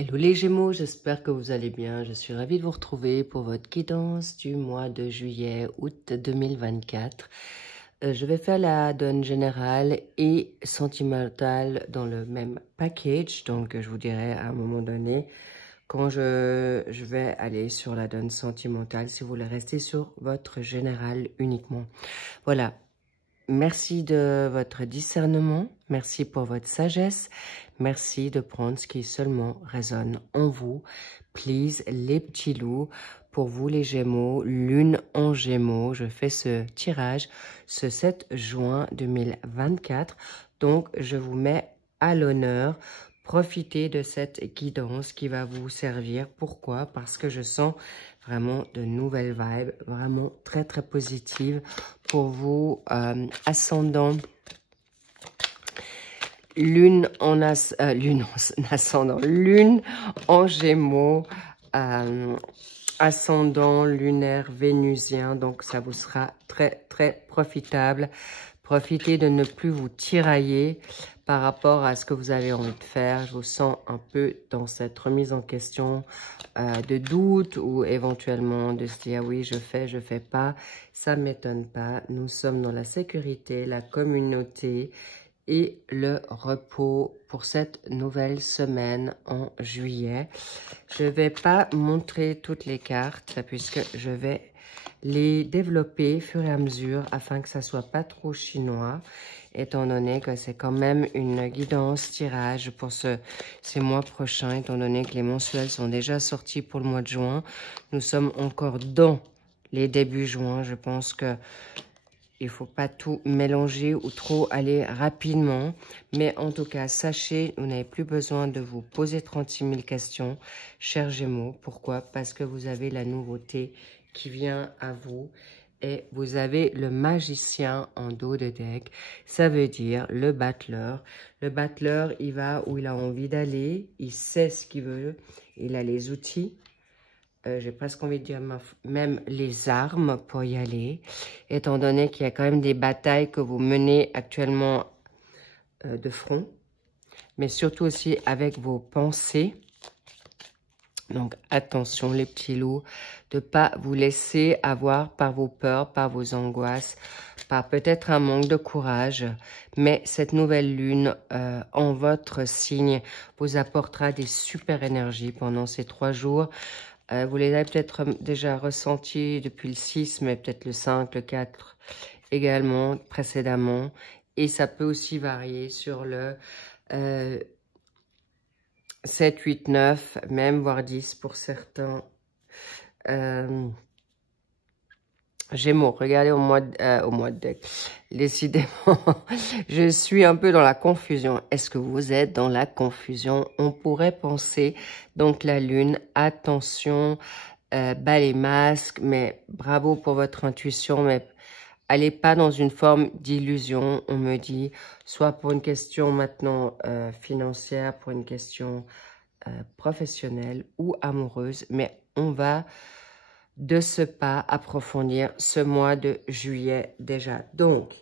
Hello les Gémeaux, j'espère que vous allez bien. Je suis ravie de vous retrouver pour votre guidance du mois de juillet-août 2024. Je vais faire la donne générale et sentimentale dans le même package. Donc, je vous dirai à un moment donné quand je vais aller sur la donne sentimentale si vous voulez rester sur votre général uniquement. Voilà. Merci de votre discernement, merci pour votre sagesse, merci de prendre ce qui seulement résonne en vous. Please, les petits loups, pour vous les Gémeaux, lune en Gémeaux, je fais ce tirage ce 7 juin 2024. Donc, je vous mets à l'honneur. Profitez de cette guidance qui va vous servir. Pourquoi? Parce que je sens vraiment de nouvelles vibes, vraiment très très positives pour vous, ascendant lune en ascendant, lune en Gémeaux, ascendant lunaire vénusien, donc ça vous sera très très profitable. Profitez de ne plus vous tirailler par rapport à ce que vous avez envie de faire. Je vous sens un peu dans cette remise en question de doute ou éventuellement de se dire oui, je fais pas. Ça ne m'étonne pas. Nous sommes dans la sécurité, la communauté et le repos pour cette nouvelle semaine en juillet. Je ne vais pas montrer toutes les cartes puisque je vais les développer au fur et à mesure afin que ça soit pas trop chinois, étant donné que c'est quand même une guidance tirage pour ces mois prochains, étant donné que les mensuels sont déjà sortis pour le mois de juin. Nous sommes encore dans les débuts juin. Je pense que il ne faut pas tout mélanger ou trop aller rapidement. Mais en tout cas, sachez, vous n'avez plus besoin de vous poser 36 000 questions, chers Gémeaux. Pourquoi? Parce que vous avez la nouveauté qui vient à vous. Et vous avez le magicien en dos de deck. Ça veut dire le battleur. Le battleur, il va où il a envie d'aller. Il sait ce qu'il veut. Il a les outils. J'ai presque envie de dire même les armes pour y aller, étant donné qu'il y a quand même des batailles que vous menez actuellement de front, mais surtout aussi avec vos pensées. Donc attention les petits loups, de ne pas vous laisser avoir par vos peurs, par vos angoisses, par peut-être un manque de courage, mais cette nouvelle lune en votre signe vous apportera des super énergies pendant ces 3 jours. Vous les avez peut-être déjà ressentis depuis le 6, mais peut-être le 5, le 4 également, précédemment. Et ça peut aussi varier sur le 7, 8, 9, même voire 10 pour certains. Gémeaux, regardez au mois de deck. Décidément, je suis un peu dans la confusion. Est-ce que vous êtes dans la confusion? On pourrait penser, donc la lune, attention, bas les masques, mais bravo pour votre intuition, mais allez pas dans une forme d'illusion, on me dit, soit pour une question maintenant financière, pour une question professionnelle ou amoureuse, mais on va de ce pas approfondir ce mois de juillet déjà. Donc,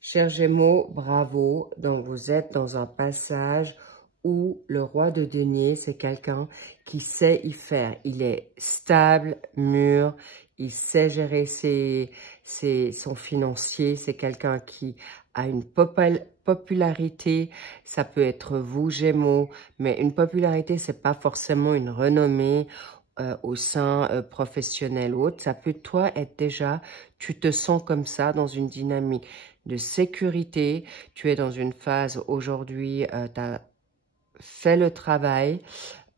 chers Gémeaux, bravo. Donc, vous êtes dans un passage où le roi de denier, c'est quelqu'un qui sait y faire. Il est stable, mûr, il sait gérer son financier. C'est quelqu'un qui a une popularité. Ça peut être vous, Gémeaux, mais une popularité, c'est pas forcément une renommée au sein professionnel ou autre. Ça peut, toi, être déjà, tu te sens comme ça dans une dynamique de sécurité. Tu es dans une phase aujourd'hui, tu as fait le travail,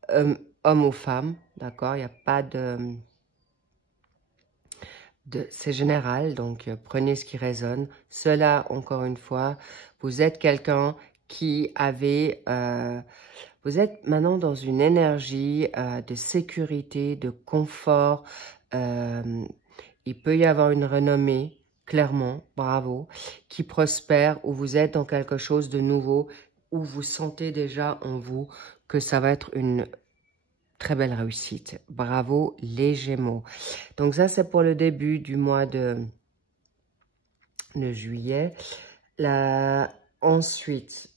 homme ou femme, d'accord? Il n'y a pas c'est général, donc prenez ce qui résonne. Cela, encore une fois, vous êtes quelqu'un qui avait... vous êtes maintenant dans une énergie de sécurité, de confort. Il peut y avoir une renommée, clairement, bravo, qui prospère, où vous êtes dans quelque chose de nouveau, où vous sentez déjà en vous que ça va être une très belle réussite. Bravo les Gémeaux. Donc ça, c'est pour le début du mois de juillet. Ensuite,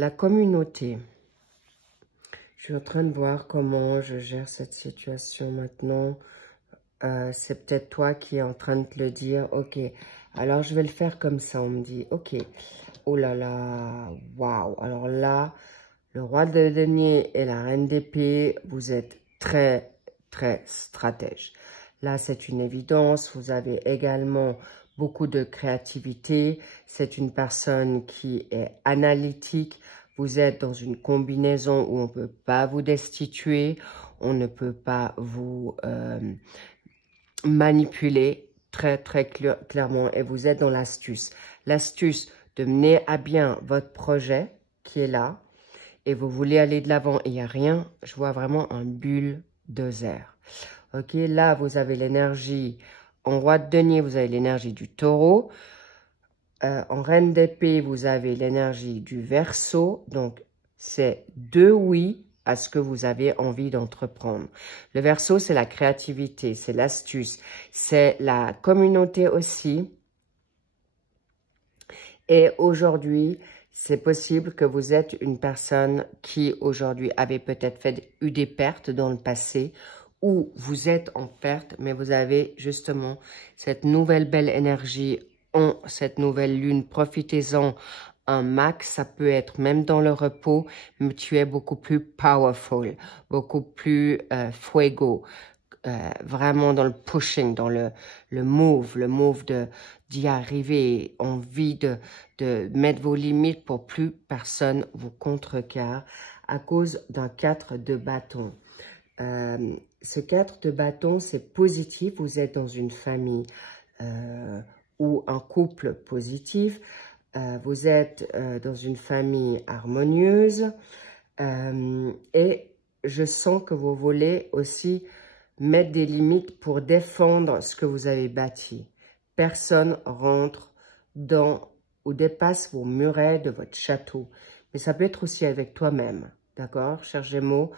la communauté. Je suis en train de voir comment je gère cette situation maintenant. C'est peut-être toi qui es en train de te le dire. Ok, alors je vais le faire comme ça. On me dit, ok, oh là là, waouh. Alors là, le roi de denier et la reine d'épée, vous êtes très, très stratège. Là, c'est une évidence. Vous avez également beaucoup de créativité. C'est une personne qui est analytique. Vous êtes dans une combinaison où on ne peut pas vous destituer. On ne peut pas vous manipuler très, très clairement. Et vous êtes dans l'astuce. L'astuce de mener à bien votre projet qui est là. Et vous voulez aller de l'avant. Il n'y a rien. Je vois vraiment un bulldozer. Ok, là, vous avez l'énergie. En roi de denier, vous avez l'énergie du taureau. En reine d'épée, vous avez l'énergie du Verseau. Donc, c'est deux oui à ce que vous avez envie d'entreprendre. Le Verseau, c'est la créativité, c'est l'astuce, c'est la communauté aussi. Et aujourd'hui, c'est possible que vous êtes une personne qui, aujourd'hui, avait peut-être eu des pertes dans le passé, ou vous êtes en perte, mais vous avez justement cette nouvelle belle énergie en cette nouvelle lune. Profitez-en un max, ça peut être même dans le repos, mais tu es beaucoup plus powerful, beaucoup plus fuego, vraiment dans le pushing, dans le move d'y arriver, envie de mettre vos limites pour plus personne vous contrecarre à cause d'un 4 de bâton. Ce 4 de bâton, c'est positif. Vous êtes dans une famille ou un couple positif. Vous êtes dans une famille harmonieuse. Et je sens que vous voulez aussi mettre des limites pour défendre ce que vous avez bâti. Personne rentre dans ou dépasse vos murets de votre château. Mais ça peut être aussi avec toi-même. D'accord, cher Gémeaux,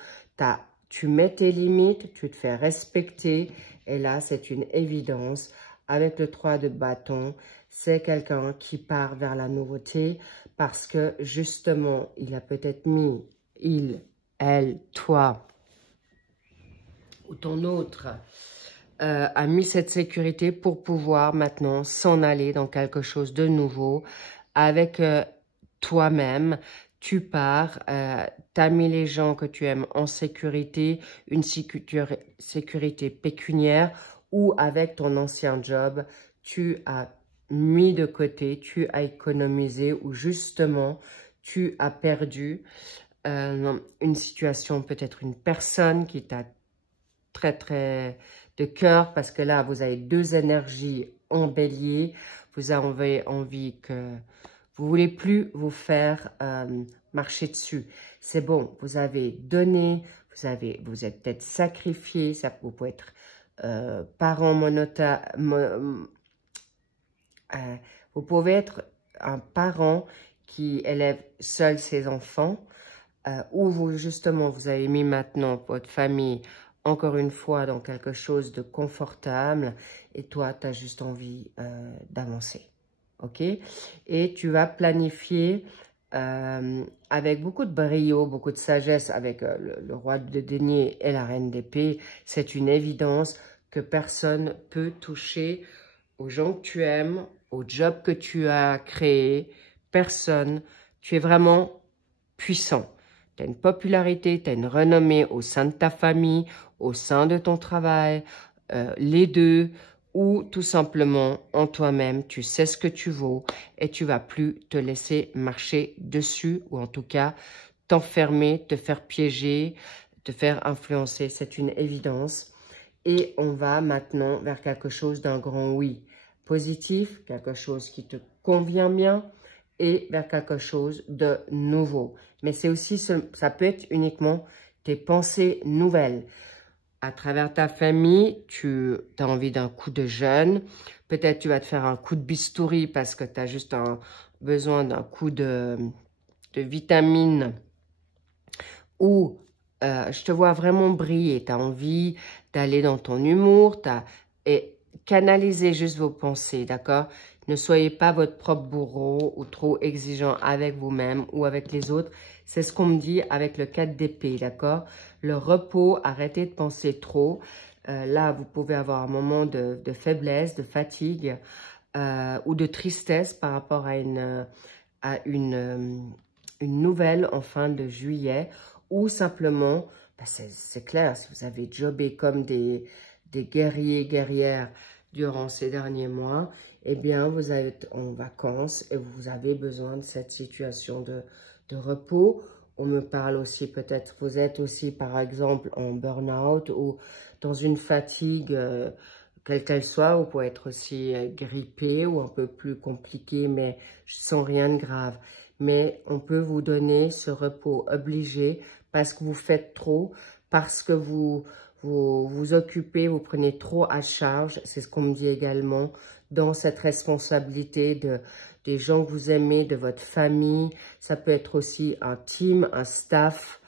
tu mets tes limites, tu te fais respecter. Et là, c'est une évidence. Avec le 3 de bâton, c'est quelqu'un qui part vers la nouveauté parce que, justement, il a peut-être mis, elle, toi ou ton autre, a mis cette sécurité pour pouvoir maintenant s'en aller dans quelque chose de nouveau avec toi-même. Tu pars, tu as mis les gens que tu aimes en sécurité, une sécurité pécuniaire, ou avec ton ancien job, tu as mis de côté, tu as économisé, ou justement, tu as perdu une situation, peut-être une personne qui t'a très, très de cœur, parce que là, vous avez deux énergies en bélier. Vous avez envie que vous voulez plus vous faire marcher dessus. C'est bon, vous avez donné, vous êtes peut-être sacrifié, ça vous pouvez être parent vous pouvez être un parent qui élève seul ses enfants, ou vous, justement, vous avez mis maintenant votre famille, encore une fois, dans quelque chose de confortable, et toi, tu as juste envie d'avancer. Ok? Et tu vas planifier avec beaucoup de brio, beaucoup de sagesse, avec le roi de denier et la reine d'épée. C'est une évidence que personne peut toucher aux gens que tu aimes, au job que tu as créé. Personne. Tu es vraiment puissant. Tu as une popularité, tu as une renommée au sein de ta famille, au sein de ton travail, les deux, ou tout simplement en toi-même, tu sais ce que tu vaux et tu vas plus te laisser marcher dessus, ou en tout cas t'enfermer, te faire piéger, te faire influencer. C'est une évidence. Et on va maintenant vers quelque chose d'un grand oui. Positif, quelque chose qui te convient bien, et vers quelque chose de nouveau. Mais c'est aussi, ça peut être uniquement tes pensées nouvelles. À travers ta famille, tu as envie d'un coup de jeûne. Peut-être tu vas te faire un coup de bistouri parce que tu as juste besoin d'un coup de vitamine. Ou je te vois vraiment briller. Tu as envie d'aller dans ton humour et canaliser juste vos pensées, d'accord? Ne soyez pas votre propre bourreau ou trop exigeant avec vous-même ou avec les autres. C'est ce qu'on me dit avec le 4 d'épée, d'accord? Le repos, arrêtez de penser trop. Là, vous pouvez avoir un moment de faiblesse, de fatigue ou de tristesse par rapport à une nouvelle en fin de juillet ou simplement, ben c'est clair, si vous avez jobé comme des guerriers, guerrières durant ces derniers mois, eh bien, vous êtes en vacances et vous avez besoin de cette situation de repos. On me parle aussi, peut-être, vous êtes aussi, par exemple, en burn-out ou dans une fatigue, quelle qu'elle soit. Vous pouvez être aussi grippé ou un peu plus compliqué, mais sans rien de grave. Mais on peut vous donner ce repos obligé parce que vous faites trop, parce que vous occupez, vous prenez trop à charge, c'est ce qu'on me dit également, dans cette responsabilité des gens que vous aimez, de votre famille. Ça peut être aussi un team, un staff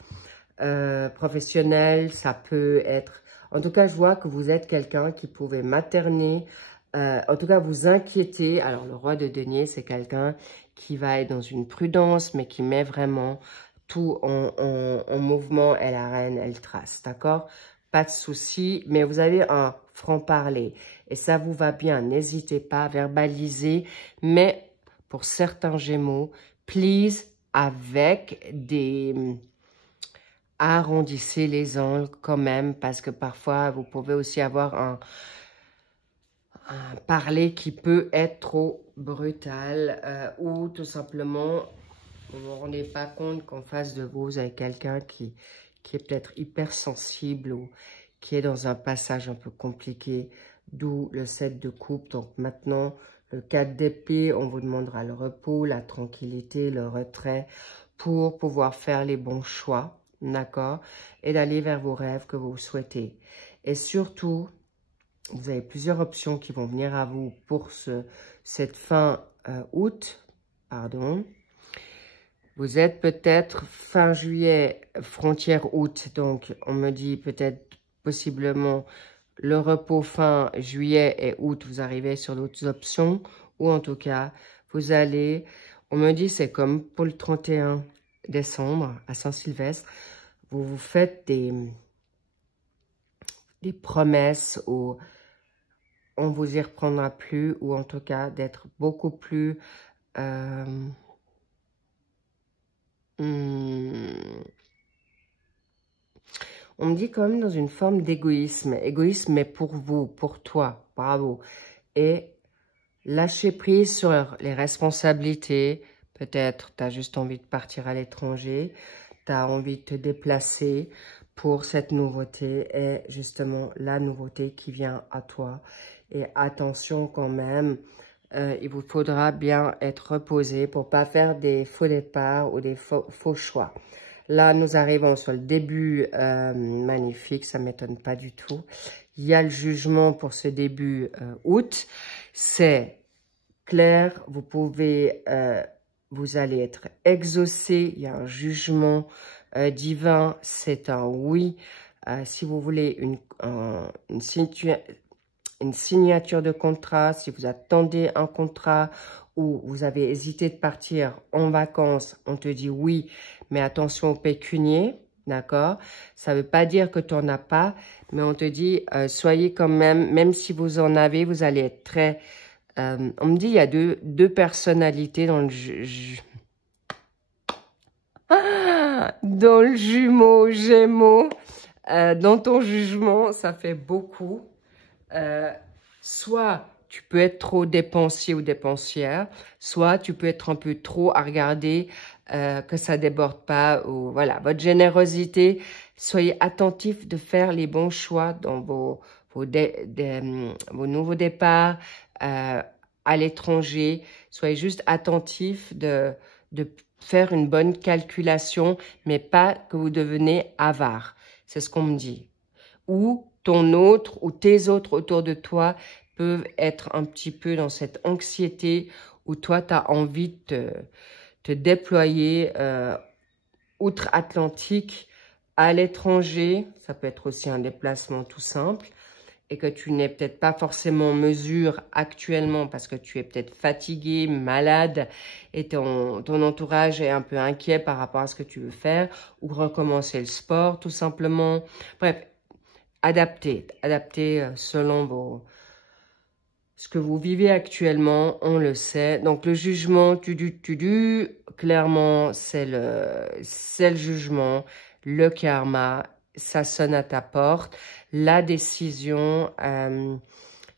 professionnel, ça peut être... En tout cas, je vois que vous êtes quelqu'un qui pouvait materner, en tout cas vous inquiéter. Alors, le roi de denier, c'est quelqu'un qui va être dans une prudence, mais qui met vraiment tout en mouvement, et la reine, elle trace, d'accord? Pas de souci, mais vous avez un franc-parler et ça vous va bien. N'hésitez pas à verbaliser, mais pour certains Gémeaux, please, avec des... arrondissez les angles quand même, parce que parfois, vous pouvez aussi avoir un parler qui peut être trop brutal ou tout simplement, vous ne vous rendez pas compte qu'en face de vous, vous avez quelqu'un qui est peut-être hypersensible ou qui est dans un passage un peu compliqué, d'où le 7 de coupe. Donc maintenant, le 4 d'épée, on vous demandera le repos, la tranquillité, le retrait pour pouvoir faire les bons choix, d'accord? Et d'aller vers vos rêves que vous souhaitez. Et surtout, vous avez plusieurs options qui vont venir à vous pour cette fin août, pardon. Vous êtes peut-être fin juillet, frontière août, donc on me dit peut-être possiblement le repos fin juillet et août, vous arrivez sur d'autres options, ou en tout cas, vous allez, on me dit c'est comme pour le 31 décembre à Saint-Sylvestre, vous vous faites des promesses où on vous y reprendra plus, ou en tout cas d'être beaucoup plus... on me dit quand même dans une forme d'égoïsme. Égoïsme, mais pour vous, pour toi. Bravo. Et lâcher prise sur les responsabilités. Peut-être tu as juste envie de partir à l'étranger. Tu as envie de te déplacer pour cette nouveauté. Et justement, la nouveauté qui vient à toi. Et attention quand même, il vous faudra bien être reposé pour pas faire des faux départs ou des faux choix. Là, nous arrivons sur le début magnifique, ça ne m'étonne pas du tout. Il y a le jugement pour ce début août. C'est clair, vous pouvez, vous allez être exaucé. Il y a un jugement divin, c'est un oui. Si vous voulez une signature de contrat, si vous attendez un contrat ou vous avez hésité de partir en vacances, on te dit oui, mais attention au pécunier, d'accord? Ça ne veut pas dire que tu n'en as pas, mais on te dit, soyez quand même si vous en avez, vous allez être très... on me dit, il y a deux personnalités dans le dans le jumeau, Gémeaux. Dans ton jugement, ça fait beaucoup. Soit tu peux être trop dépensier ou dépensière, soit tu peux être un peu trop à regarder que ça déborde pas. Ou voilà, votre générosité, soyez attentif de faire les bons choix dans vos nouveaux départs à l'étranger. Soyez juste attentif de faire une bonne calculation, mais pas que vous devenez avare. C'est ce qu'on me dit. Ou ton autre ou tes autres autour de toi peuvent être un petit peu dans cette anxiété où toi, tu as envie de te déployer outre-Atlantique, à l'étranger. Ça peut être aussi un déplacement tout simple. et que tu n'es peut-être pas forcément en mesure actuellement parce que tu es peut-être fatigué, malade et ton entourage est un peu inquiet par rapport à ce que tu veux faire ou recommencer le sport tout simplement. Bref, adapter selon ce que vous vivez actuellement, on le sait. Donc, le jugement, clairement, c'est le jugement, le karma, ça sonne à ta porte. La décision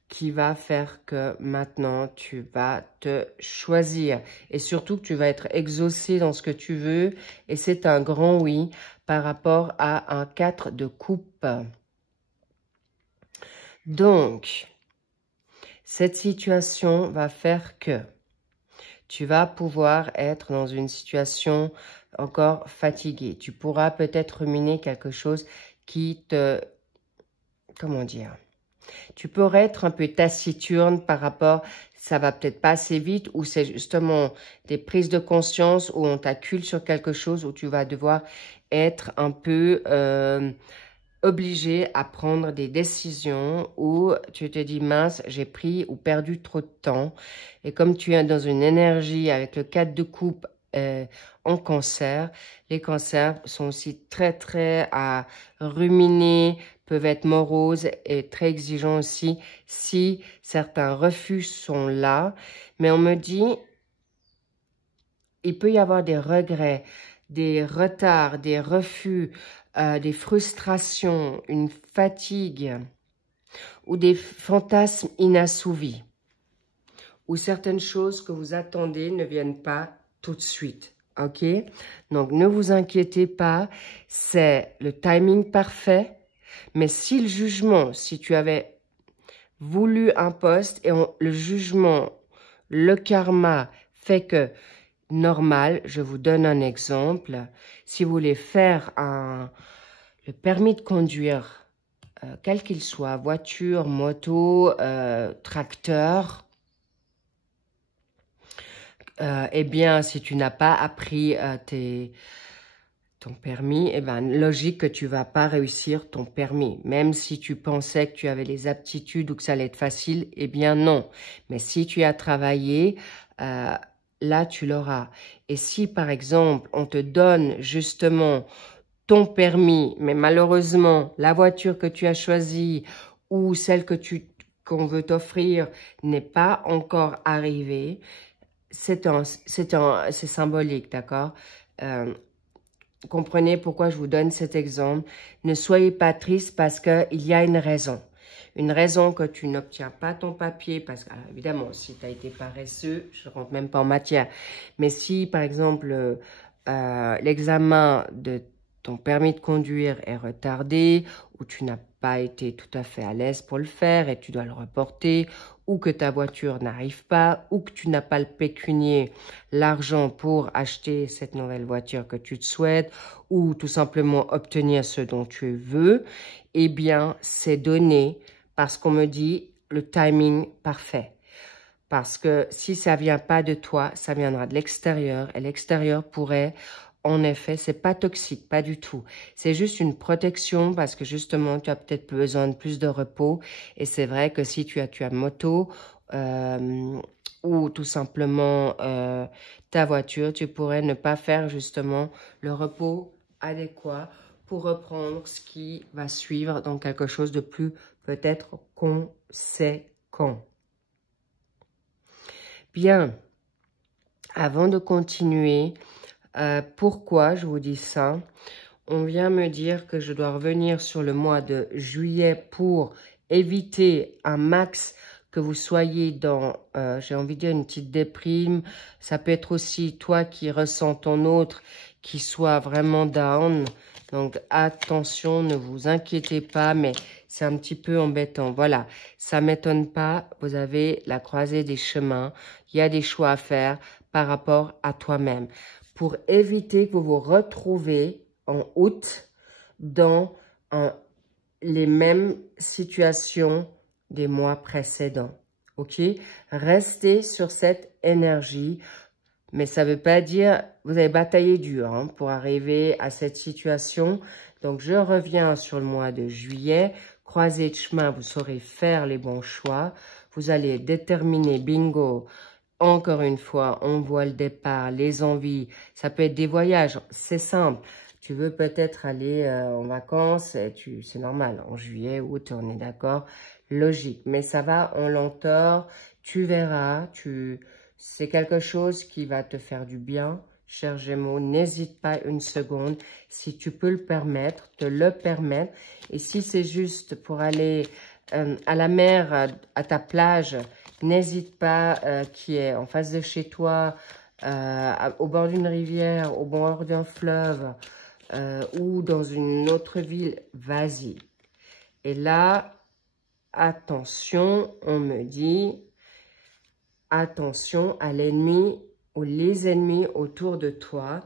qui va faire que maintenant, tu vas te choisir. Et surtout que tu vas être exaucé dans ce que tu veux. Et c'est un grand oui par rapport à un 4 de coupe. Donc, cette situation va faire que tu vas pouvoir être dans une situation encore fatiguée. Tu pourras peut-être ruminer quelque chose qui te... Comment dire? Tu pourrais être un peu taciturne par rapport... Ça va peut-être pas assez vite ou c'est justement des prises de conscience où on t'accule sur quelque chose où tu vas devoir être un peu... obligé à prendre des décisions où tu te dis mince, j'ai pris ou perdu trop de temps. Et comme tu es dans une énergie avec le 4 de coupe en cancer, les cancers sont aussi très à ruminer, peuvent être moroses et très exigeants aussi si certains refus sont là. Mais on me dit, il peut y avoir des regrets, des retards, des refus, des frustrations, une fatigue ou des fantasmes inassouvis ou certaines choses que vous attendez ne viennent pas tout de suite. Ok? Donc, ne vous inquiétez pas, c'est le timing parfait. Mais si le jugement, si tu avais voulu un poste et le jugement, le karma fait que normal, je vous donne un exemple. Si vous voulez faire le permis de conduire, quel qu'il soit, voiture, moto, tracteur, eh bien, si tu n'as pas appris ton permis, eh bien, logique que tu vas pas réussir ton permis. Même si tu pensais que tu avais les aptitudes ou que ça allait être facile, eh bien non. Mais si tu as travaillé, là, tu l'auras. Et si, par exemple, on te donne justement ton permis, mais malheureusement, la voiture que tu as choisie ou celle qu'on veut t'offrir n'est pas encore arrivée, c'est symbolique, d'accord? Comprenez pourquoi je vous donne cet exemple. Ne soyez pas triste parce qu'il y a une raison. Une raison que tu n'obtiens pas ton papier, parce que, alors, évidemment, si tu as été paresseux, je ne rentre même pas en matière, mais si, par exemple, l'examen de ton permis de conduire est retardé, ou tu n'as pas été tout à fait à l'aise pour le faire et tu dois le reporter, ou que ta voiture n'arrive pas, ou que tu n'as pas le pécunier, l'argent pour acheter cette nouvelle voiture que tu te souhaites, ou tout simplement obtenir ce dont tu veux, eh bien, c'est donné parce qu'on me dit le timing parfait. Parce que si ça vient pas de toi, ça viendra de l'extérieur. Et l'extérieur pourrait, en effet, c'est pas toxique, pas du tout. C'est juste une protection parce que justement, tu as peut-être besoin de plus de repos. Et c'est vrai que si tu as moto ou tout simplement ta voiture, tu pourrais ne pas faire justement le repos adéquat pour reprendre ce qui va suivre dans quelque chose de plus peut-être conséquent. Bien, avant de continuer, pourquoi je vous dis ça? On vient me dire que je dois revenir sur le mois de juillet pour éviter un max que vous soyez dans, j'ai envie de dire, une petite déprime. Ça peut être aussi toi qui ressens ton autre qui soit vraiment down. Donc, attention, ne vous inquiétez pas, mais c'est un petit peu embêtant. Voilà, ça ne m'étonne pas. Vous avez la croisée des chemins. Il y a des choix à faire par rapport à toi-même. Pour éviter que vous vous retrouvez en août dans les mêmes situations des mois précédents. Ok? Restez sur cette énergie. Mais ça ne veut pas dire, vous avez bataillé dur pour arriver à cette situation. Donc, je reviens sur le mois de juillet. croisée de chemin, vous saurez faire les bons choix. Vous allez déterminer, bingo, encore une fois, on voit le départ, les envies. Ça peut être des voyages, c'est simple. Tu veux peut-être aller en vacances, c'est normal, en juillet, août, on est d'accord, logique. Mais ça va en lenteur, tu verras, c'est quelque chose qui va te faire du bien. Cher Gémeaux, n'hésite pas une seconde. Si tu peux le permettre, te le permettre. Et si c'est juste pour aller à la mer, à ta plage, n'hésite pas, qui est en face de chez toi, au bord d'une rivière, au bord d'un fleuve ou dans une autre ville, vas-y. Et là, attention, on me dit, attention à l'ennemi ou les ennemis autour de toi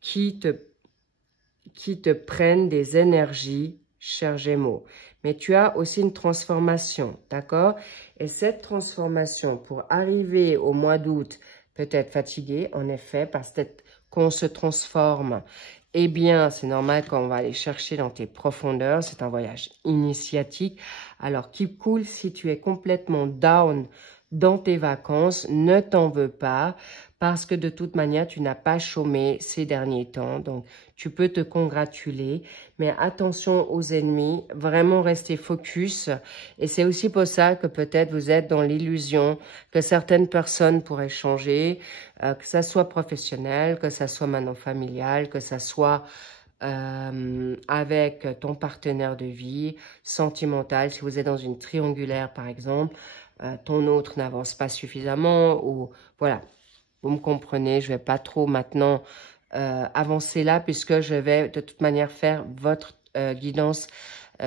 qui te prennent des énergies, cher Gémeaux. Mais tu as aussi une transformation, d'accord? Et cette transformation, pour arriver au mois d'août, peut-être fatigué, en effet, parce qu'on se transforme, eh bien, c'est normal quand on va aller chercher dans tes profondeurs. C'est un voyage initiatique. Alors, keep cool, si tu es complètement down dans tes vacances, ne t'en veux pas, parce que de toute manière, tu n'as pas chômé ces derniers temps. Donc, tu peux te congratuler. Mais attention aux ennemis, vraiment restez focus. Et c'est aussi pour ça que peut-être vous êtes dans l'illusion que certaines personnes pourraient changer, que ça soit professionnel, que ça soit maintenant familial, que ça soit avec ton partenaire de vie, sentimental. Si vous êtes dans une triangulaire, par exemple, ton autre n'avance pas suffisamment ou voilà. Vous me comprenez, je ne vais pas trop maintenant avancer là puisque je vais de toute manière faire votre guidance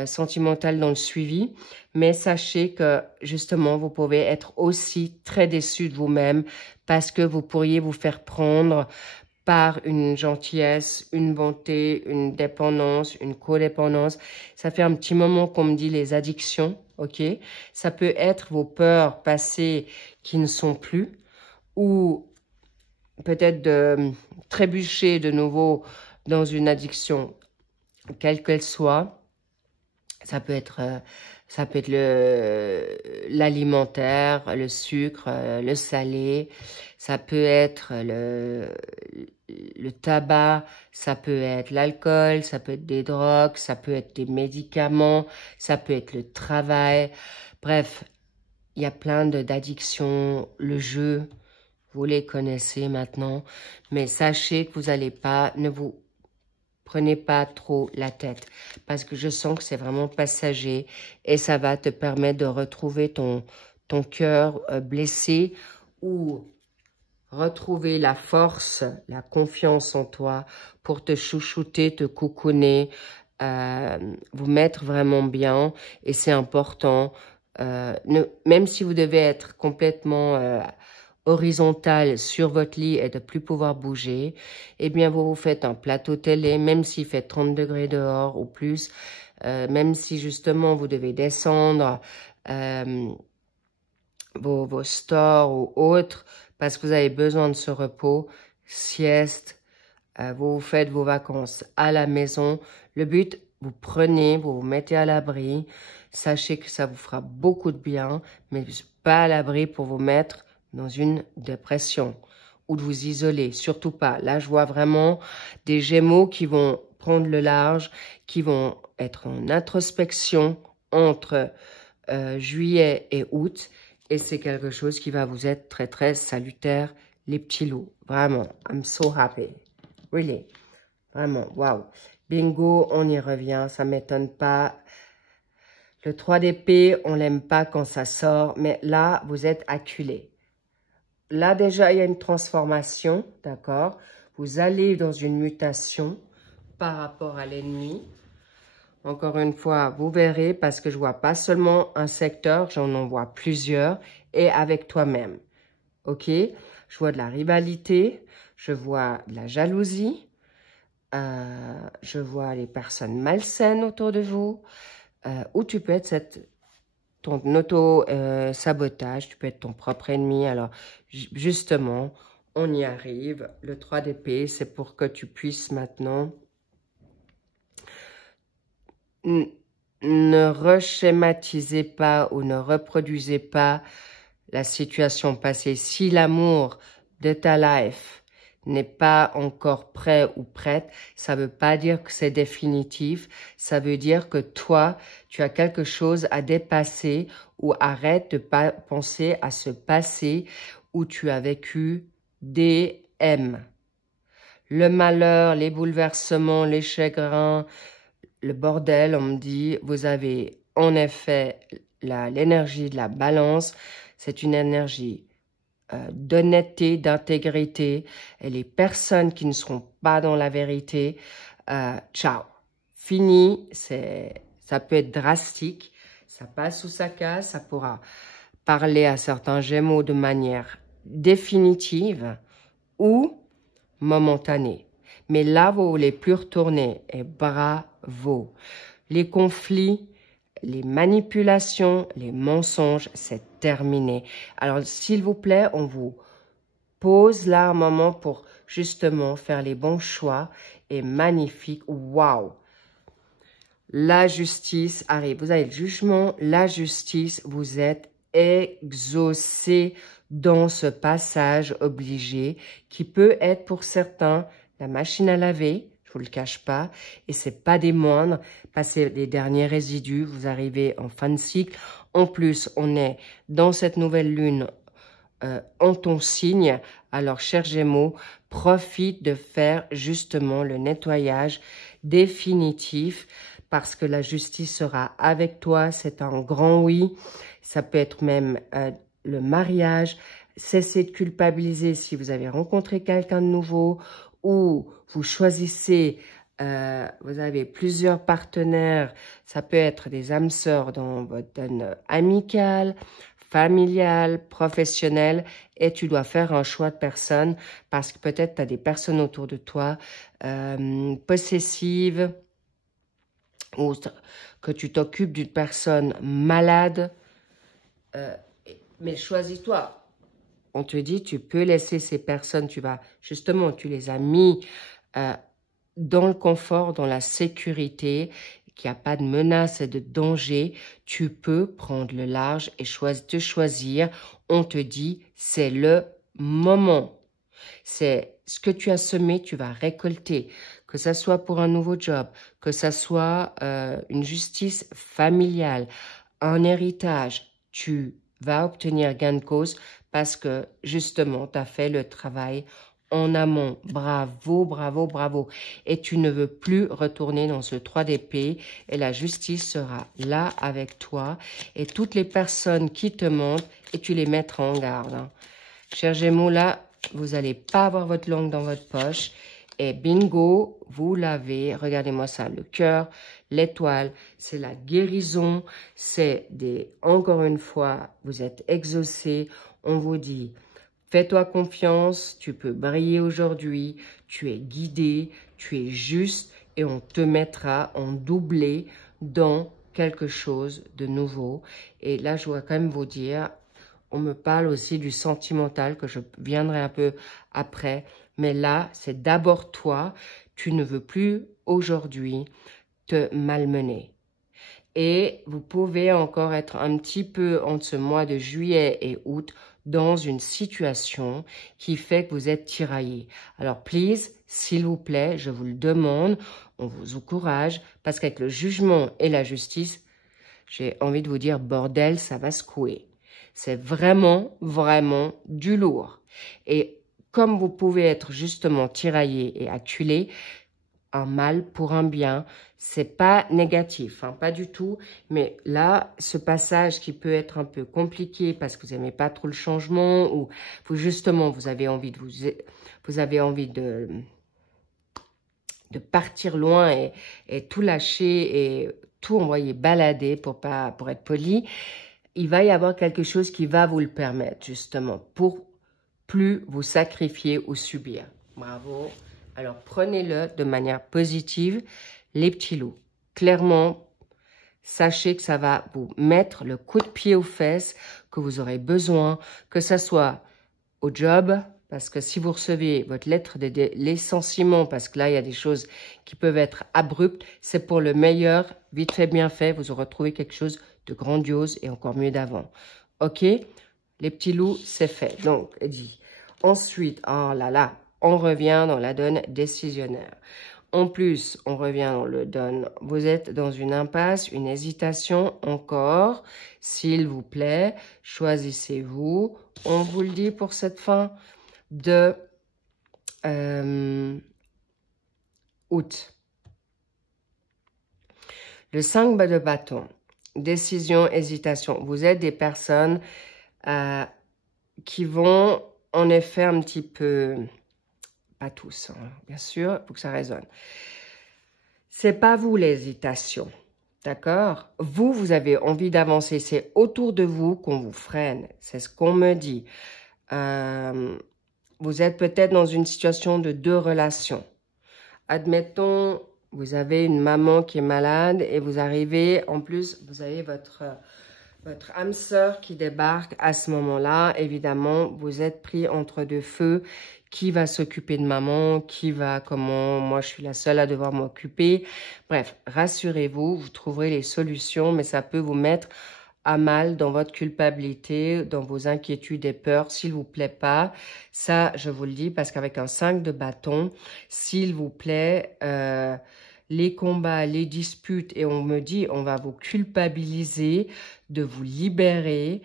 sentimentale dans le suivi. Mais sachez que justement, vous pouvez être aussi très déçu de vous-même parce que vous pourriez vous faire prendre par une gentillesse, une bonté, une dépendance, une codépendance. Ça fait un petit moment qu'on me dit les addictions, ok? Ça peut être vos peurs passées qui ne sont plus ou peut-être de trébucher de nouveau dans une addiction, quelle qu'elle soit. Ça peut être l'alimentaire, le sucre, le salé. Ça peut être le tabac, ça peut être l'alcool, ça peut être des drogues, ça peut être des médicaments, ça peut être le travail. Bref, il y a plein d'addictions, le jeu. Vous les connaissez maintenant, mais sachez que vous n'allez pas, ne vous prenez pas trop la tête, parce que je sens que c'est vraiment passager et ça va te permettre de retrouver ton cœur blessé ou retrouver la force, la confiance en toi pour te chouchouter, te coucouner, vous mettre vraiment bien et c'est important. Même si vous devez être complètement horizontale sur votre lit et de plus pouvoir bouger, eh bien, vous vous faites un plateau télé, même s'il fait 30 degrés dehors ou plus, même si justement vous devez descendre vos stores ou autres, parce que vous avez besoin de ce repos, sieste, vous faites vos vacances à la maison. Le but, vous prenez, vous vous mettez à l'abri, sachez que ça vous fera beaucoup de bien, mais pas à l'abri pour vous mettre dans une dépression ou de vous isoler, surtout pas. Là, je vois vraiment des Gémeaux qui vont prendre le large, qui vont être en introspection entre juillet et août, et c'est quelque chose qui va vous être très, très salutaire, les petits loups. Vraiment, I'm so happy. Really. Vraiment, wow. Bingo, on y revient, ça m'étonne pas. Le 3 d'épée, on l'aime pas quand ça sort, mais là, vous êtes acculé. Là, déjà, il y a une transformation, d'accord? Vous allez dans une mutation par rapport à l'ennemi. Encore une fois, vous verrez, parce que je vois pas seulement un secteur, j'en en vois plusieurs, et avec toi-même, ok? Je vois de la rivalité, je vois de la jalousie, je vois les personnes malsaines autour de vous, ou tu peux être ton auto-sabotage, tu peux être ton propre ennemi. Alors, justement, on y arrive. Le 3 d'épée, c'est pour que tu puisses maintenant ne reschématisez pas ou ne reproduisez pas la situation passée. Si l'amour de ta life n'est pas encore prêt ou prête, ça ne veut pas dire que c'est définitif. Ça veut dire que toi, tu as quelque chose à dépasser ou arrête de pas penser à ce passé où tu as vécu des M. Le malheur, les bouleversements, les chagrins, le bordel, on me dit, vous avez en effet l'énergie de la balance. C'est une énergie d'honnêteté, d'intégrité. Et les personnes qui ne seront pas dans la vérité, ciao. Fini, ça peut être drastique, ça passe ou ça casse, ça pourra parler à certains Gémeaux de manière définitive ou momentanée. Mais là, vous ne voulez plus retourner et bravo. Les conflits, les manipulations, les mensonges, c'est terminé. Alors, s'il vous plaît, on vous pose là un moment pour justement faire les bons choix et magnifique. Waouh! La justice arrive. Vous avez le jugement, la justice, vous êtes exaucé dans ce passage obligé qui peut être pour certains la machine à laver, je vous le cache pas, et c'est pas des moindres, passer les derniers résidus, vous arrivez en fin de cycle. En plus, on est dans cette nouvelle lune en ton signe, alors chers Gémeaux, profite de faire justement le nettoyage définitif parce que la justice sera avec toi, c'est un grand oui, ça peut être même le mariage. Cessez de culpabiliser si vous avez rencontré quelqu'un de nouveau ou vous choisissez, vous avez plusieurs partenaires, ça peut être des âmes sœurs dans votre donne amicale, familiale, professionnelle, et tu dois faire un choix de personne parce que peut-être tu as des personnes autour de toi possessives ou que tu t'occupes d'une personne malade, mais choisis-toi. On te dit, tu peux laisser ces personnes, tu les as mis dans le confort, dans la sécurité, qu'il n'y a pas de menace et de danger. Tu peux prendre le large et te choisir. On te dit, c'est le moment. C'est ce que tu as semé, tu vas récolter. Que ça soit pour un nouveau job, que ça soit une justice familiale, un héritage, tu vas obtenir gain de cause parce que justement, tu as fait le travail en amont. Bravo, bravo, bravo. Et tu ne veux plus retourner dans ce 3 d'épée et la justice sera là avec toi et toutes les personnes qui te mentent et tu les mettras en garde. Hein. Chers Gémeaux, là, vous n'allez pas avoir votre langue dans votre poche. Et bingo, vous l'avez. Regardez-moi ça, le cœur, l'étoile, c'est la guérison. C'est encore une fois, vous êtes exaucé. On vous dit, fais-toi confiance, tu peux briller aujourd'hui, tu es guidé, tu es juste et on te mettra en doublé dans quelque chose de nouveau. Et là, je dois quand même vous dire, on me parle aussi du sentimental que je viendrai un peu après. Mais là, c'est d'abord toi. Tu ne veux plus aujourd'hui te malmener. Et vous pouvez encore être un petit peu entre ce mois de juillet et août dans une situation qui fait que vous êtes tiraillé. Alors, please, s'il vous plaît, je vous le demande, on vous encourage parce qu'avec le jugement et la justice, j'ai envie de vous dire, bordel, ça va secouer. C'est vraiment, vraiment du lourd. Et comme vous pouvez être justement tiraillé et acculé, un mal pour un bien, c'est pas négatif, hein, pas du tout. Mais là, ce passage qui peut être un peu compliqué parce que vous n'aimez pas trop le changement ou vous justement vous avez envie de partir loin et tout lâcher et tout envoyer balader pour être poli. Il va y avoir quelque chose qui va vous le permettre justement pour plus vous sacrifier ou subir. Bravo. Alors, prenez-le de manière positive, les petits loups. Clairement, sachez que ça va vous mettre le coup de pied aux fesses que vous aurez besoin, que ça soit au job, parce que si vous recevez votre lettre de licenciement, parce que là, il y a des choses qui peuvent être abruptes, c'est pour le meilleur, vite fait, bien fait, vous aurez trouvé quelque chose de grandiose et encore mieux d'avant. OK? Les petits loups, c'est fait. Donc, dit. Ensuite, oh là là, on revient dans la donne décisionnaire. En plus, on revient dans le donne. Vous êtes dans une impasse, une hésitation encore. S'il vous plaît, choisissez-vous. On vous le dit pour cette fin de août. Le 5 de bâton. Décision, hésitation. Vous êtes des personnes qui vont en effet un petit peu... Pas tous, hein, bien sûr, il faut que ça résonne. C'est pas vous l'hésitation, d'accord? Vous, vous avez envie d'avancer. C'est autour de vous qu'on vous freine. C'est ce qu'on me dit. Vous êtes peut-être dans une situation de 2 relations. Admettons, vous avez une maman qui est malade et vous arrivez, en plus, vous avez votre âme sœur qui débarque à ce moment-là. Évidemment, vous êtes pris entre 2 feux. Qui va s'occuper de maman? Qui va comment? Moi, je suis la seule à devoir m'occuper. Bref, rassurez-vous, vous trouverez les solutions, mais ça peut vous mettre à mal dans votre culpabilité, dans vos inquiétudes et peurs, s'il vous plaît pas. Ça, je vous le dis, parce qu'avec un 5 de bâton, s'il vous plaît, les combats, les disputes, et on me dit, on va vous culpabiliser, de vous libérer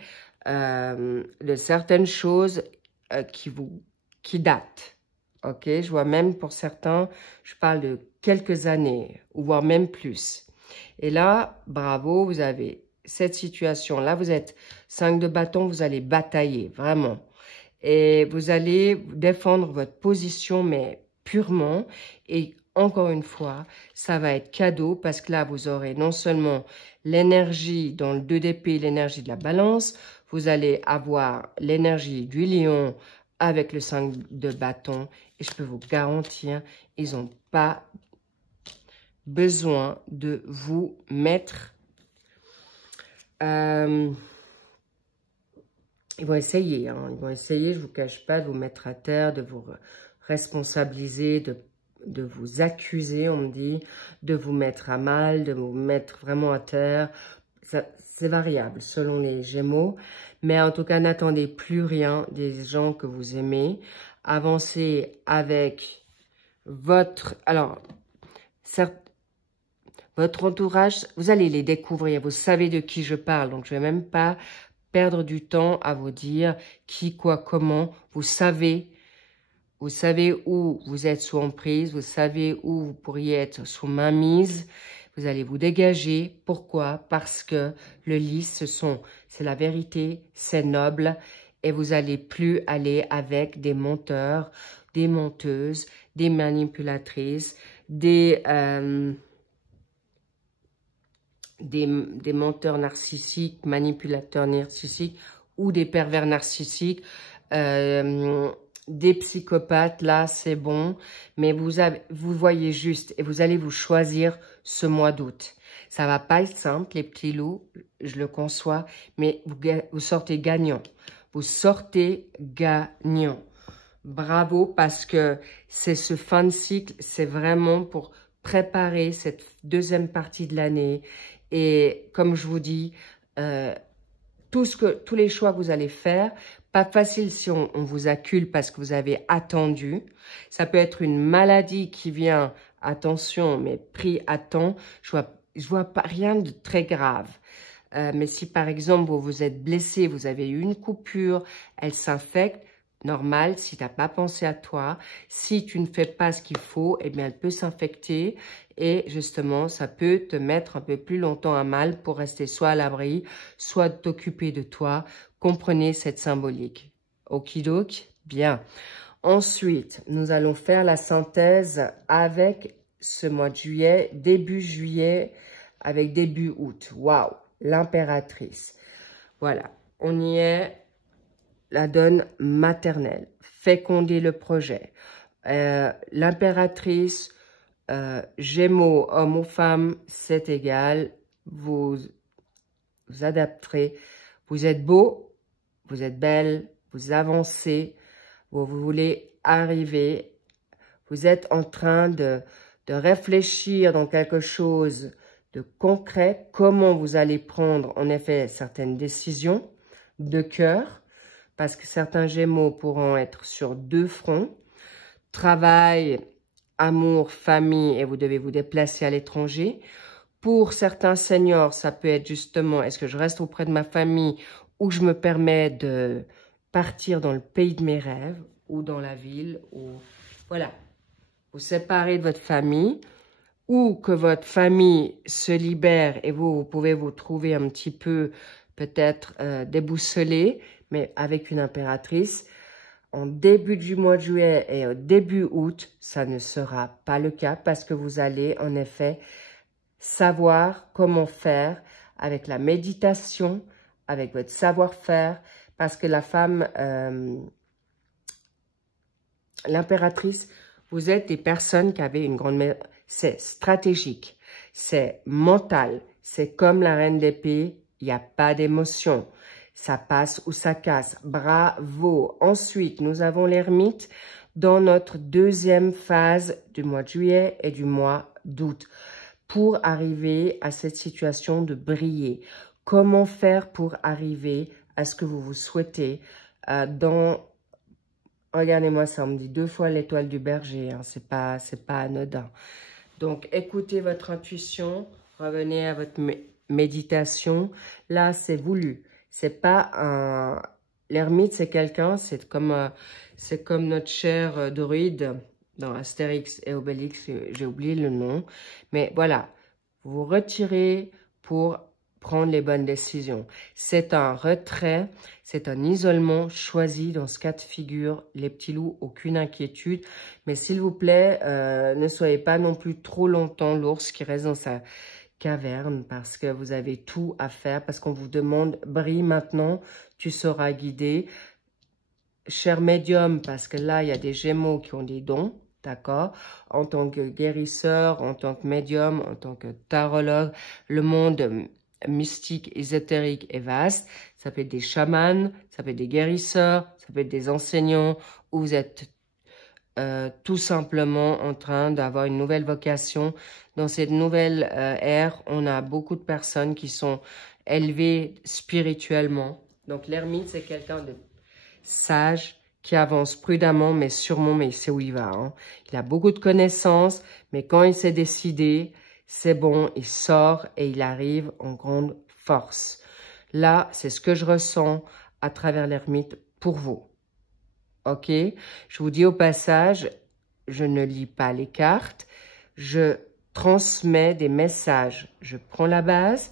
de certaines choses qui datent. Ok, je vois même pour certains, je parle de quelques années, ou voire même plus. Et là, bravo, vous avez cette situation-là, vous êtes 5 de bâton, vous allez batailler, vraiment. Et vous allez défendre votre position, mais purement. Et encore une fois, ça va être cadeau, parce que là, vous aurez non seulement l'énergie dans le 2 d'épée, l'énergie de la balance, vous allez avoir l'énergie du lion, avec le 5 de bâton, et je peux vous garantir, ils n'ont pas besoin de vous mettre... ils vont essayer, hein, ils vont essayer, je ne vous cache pas, de vous mettre à terre, de vous responsabiliser, de vous accuser, on me dit, de vous mettre à mal, de vous mettre vraiment à terre. C'est variable selon les Gémeaux. Mais en tout cas, n'attendez plus rien des gens que vous aimez. Avancez avec votre... Alors, certes, votre entourage, vous allez les découvrir. Vous savez de qui je parle. Donc, je ne vais même pas perdre du temps à vous dire qui, quoi, comment. Vous savez où vous êtes sous emprise. Vous savez où vous pourriez être sous mainmise. Vous allez vous dégager. Pourquoi? Parce que le lys, c'est la vérité, c'est noble. Et vous n'allez plus aller avec des menteurs, des menteuses, des manipulatrices, des menteurs narcissiques, manipulateurs narcissiques ou des pervers narcissiques. Des psychopathes, là, c'est bon. Mais vous voyez juste et vous allez vous choisir ce mois d'août. Ça va pas être simple, les petits loups, je le conçois, mais vous sortez gagnant. Vous sortez gagnant. Bravo, parce que c'est ce fin de cycle, c'est vraiment pour préparer cette deuxième partie de l'année. Et comme je vous dis, tous les choix que vous allez faire, pas facile si on vous accule parce que vous avez attendu. Ça peut être une maladie qui vient, attention, mais pris à temps. Je vois pas rien de très grave. Mais si par exemple vous vous êtes blessé, vous avez eu une coupure, elle s'infecte, normal, si tu n'as pas pensé à toi, si tu ne fais pas ce qu'il faut, eh bien elle peut s'infecter et justement ça peut te mettre un peu plus longtemps à mal pour rester soit à l'abri, soit t'occuper de toi. Comprenez cette symbolique. Okidoki, bien. Ensuite, nous allons faire la synthèse avec ce mois de juillet, début juillet, avec début août. Waouh, l'impératrice. Voilà, on y est. La donne maternelle. Féconder le projet. L'impératrice, Gémeaux, homme ou femme, c'est égal. Vous adapterez. Vous êtes beau, vous êtes belle, vous avancez. où vous voulez arriver. Vous êtes en train de réfléchir dans quelque chose de concret, comment vous allez prendre en effet certaines décisions de cœur, parce que certains Gémeaux pourront être sur 2 fronts, travail, amour, famille, et vous devez vous déplacer à l'étranger. Pour certains seniors, ça peut être justement, est-ce que je reste auprès de ma famille ou je me permets de partir dans le pays de mes rêves ou dans la ville, ou voilà, vous séparez de votre famille, ou que votre famille se libère et vous pouvez vous trouver un petit peu peut-être déboussolé, mais avec une impératrice. En début du mois de juillet et au début août, ça ne sera pas le cas parce que vous allez en effet savoir comment faire avec la méditation, avec votre savoir-faire, parce que la femme, l'impératrice, vous êtes des personnes qui avaient une grande... C'est stratégique, c'est mental, c'est comme la reine d'épée, il n'y a pas d'émotion. Ça passe ou ça casse. Bravo. Ensuite, nous avons l'ermite dans notre deuxième phase du mois de juillet et du mois d'août pour arriver à cette situation de briller. Comment faire pour arriver à ce que vous vous souhaitez dans... Regardez-moi ça, on me dit 2 fois l'étoile du berger, hein, c'est pas anodin. Donc, écoutez votre intuition, revenez à votre méditation. Là, c'est voulu. C'est pas un... L'ermite, c'est quelqu'un, c'est comme notre cher druide dans Astérix et Obélix, j'ai oublié le nom. Mais voilà, vous vous retirez pour prendre les bonnes décisions. C'est un retrait, c'est un isolement choisi dans ce cas de figure. Les petits loups, aucune inquiétude. Mais s'il vous plaît, ne soyez pas non plus trop longtemps l'ours qui reste dans sa caverne parce que vous avez tout à faire, parce qu'on vous demande, brille maintenant, tu seras guidé. Cher médium, parce que là, il y a des Gémeaux qui ont des dons, d'accord? En tant que guérisseur, en tant que médium, en tant que tarologue, le monde mystique, ésotérique et vaste. Ça peut être des chamans, ça peut être des guérisseurs, ça peut être des enseignants, où vous êtes tout simplement en train d'avoir une nouvelle vocation. Dans cette nouvelle ère, on a beaucoup de personnes qui sont élevées spirituellement. Donc l'ermite, c'est quelqu'un de sage, qui avance prudemment, mais sûrement, mais il sait où il va. Hein. Il a beaucoup de connaissances, mais quand il s'est décidé, c'est bon, il sort et il arrive en grande force. Là, c'est ce que je ressens à travers l'ermite pour vous. Ok? Je vous dis au passage, je ne lis pas les cartes, je transmets des messages. Je prends la base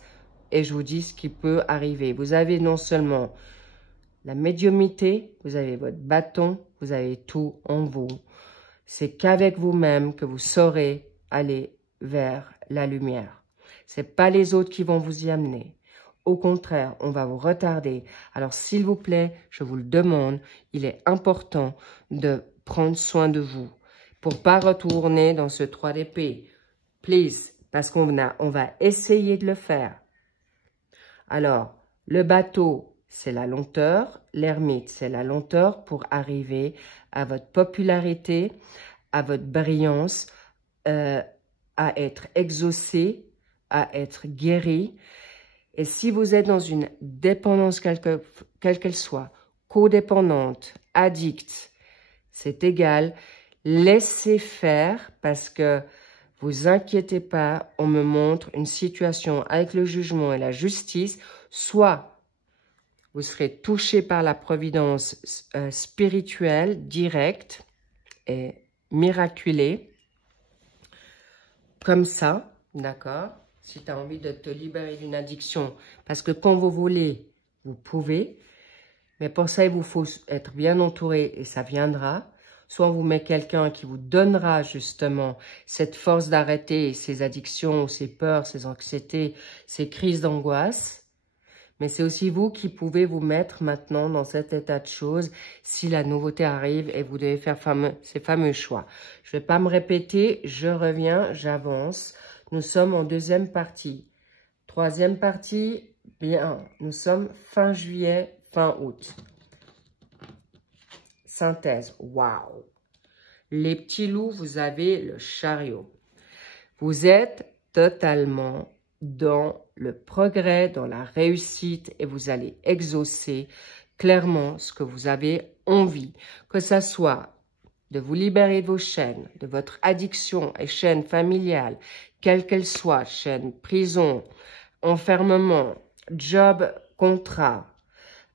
et je vous dis ce qui peut arriver. Vous avez non seulement la médiumnité, vous avez votre bâton, vous avez tout en vous. C'est qu'avec vous-même que vous saurez aller vers la lumière. Ce n'est pas les autres qui vont vous y amener. Au contraire, on va vous retarder. Alors, s'il vous plaît, je vous le demande, il est important de prendre soin de vous pour pas retourner dans ce 3 d'épée. Please, parce qu'on va essayer de le faire. Alors, le bateau, c'est la lenteur. L'ermite, c'est la lenteur pour arriver à votre popularité, à votre brillance, à être exaucé, à être guéri. Et si vous êtes dans une dépendance quelle qu'elle soit, codépendante, addict, c'est égal. Laissez faire parce que vous inquiétez pas, on me montre une situation avec le jugement et la justice. Soit vous serez touché par la providence spirituelle directe et miraculée, comme ça, d'accord? Si tu as envie de te libérer d'une addiction, parce que quand vous voulez, vous pouvez, mais pour ça, il vous faut être bien entouré et ça viendra. Soit on vous met quelqu'un qui vous donnera justement cette force d'arrêter ces addictions, ces peurs, ces anxiétés, ces crises d'angoisse. Mais c'est aussi vous qui pouvez vous mettre maintenant dans cet état de choses si la nouveauté arrive et vous devez faire ces fameux choix. Je ne vais pas me répéter, je reviens, j'avance. Nous sommes en deuxième partie. Troisième partie, bien, nous sommes fin juillet, fin août. synthèse. Waouh! Les petits loups, vous avez le chariot. Vous êtes totalement dans le progrès, dans la réussite et vous allez exaucer clairement ce que vous avez envie. Que ça soit de vous libérer de vos chaînes, de votre addiction et chaîne familiale, quelle qu'elle soit, chaîne, prison, enfermement, job, contrat.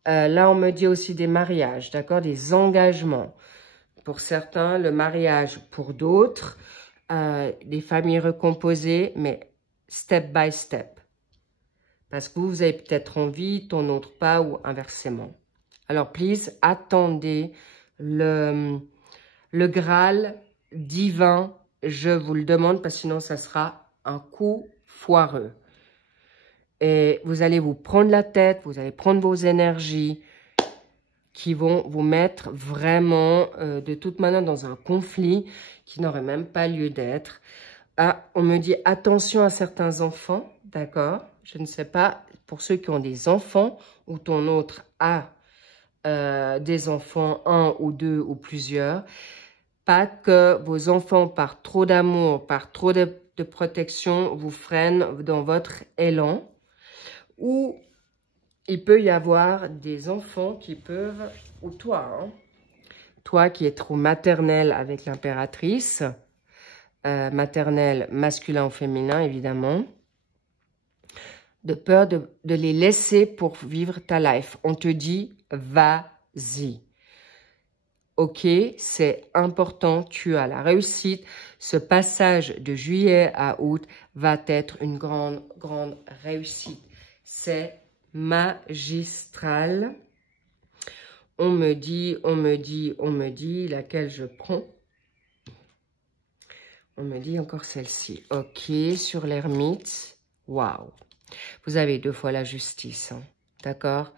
Là, on me dit aussi des mariages, d'accord, des engagements. Pour certains, le mariage, pour d'autres, des familles recomposées, mais step by step. Parce que vous avez peut-être envie, ton autre pas, ou inversement. Alors, please, attendez le Graal divin, je vous le demande, parce que sinon, ça sera un coup foireux. Et vous allez vous prendre la tête, vous allez prendre vos énergies qui vont vous mettre vraiment, de toute manière, dans un conflit qui n'aurait même pas lieu d'être. Ah, on me dit attention à certains enfants, d'accord? Je ne sais pas, pour ceux qui ont des enfants ou ton autre a des enfants, un ou deux ou plusieurs, pas que vos enfants, par trop d'amour, par trop de protection, vous freinent dans votre élan. Ou il peut y avoir des enfants qui peuvent, ou toi, hein, toi qui es trop maternelle avec l'impératrice, maternelle masculin ou féminin évidemment, de peur de les laisser pour vivre ta life. On te dit, vas-y. Ok, c'est important, tu as la réussite. Ce passage de juillet à août va être une grande, grande réussite. C'est magistral. On me dit, laquelle je prends? On me dit encore celle-ci. Ok, sur l'ermite. Waouh. Vous avez 2 fois la justice, hein, d'accord?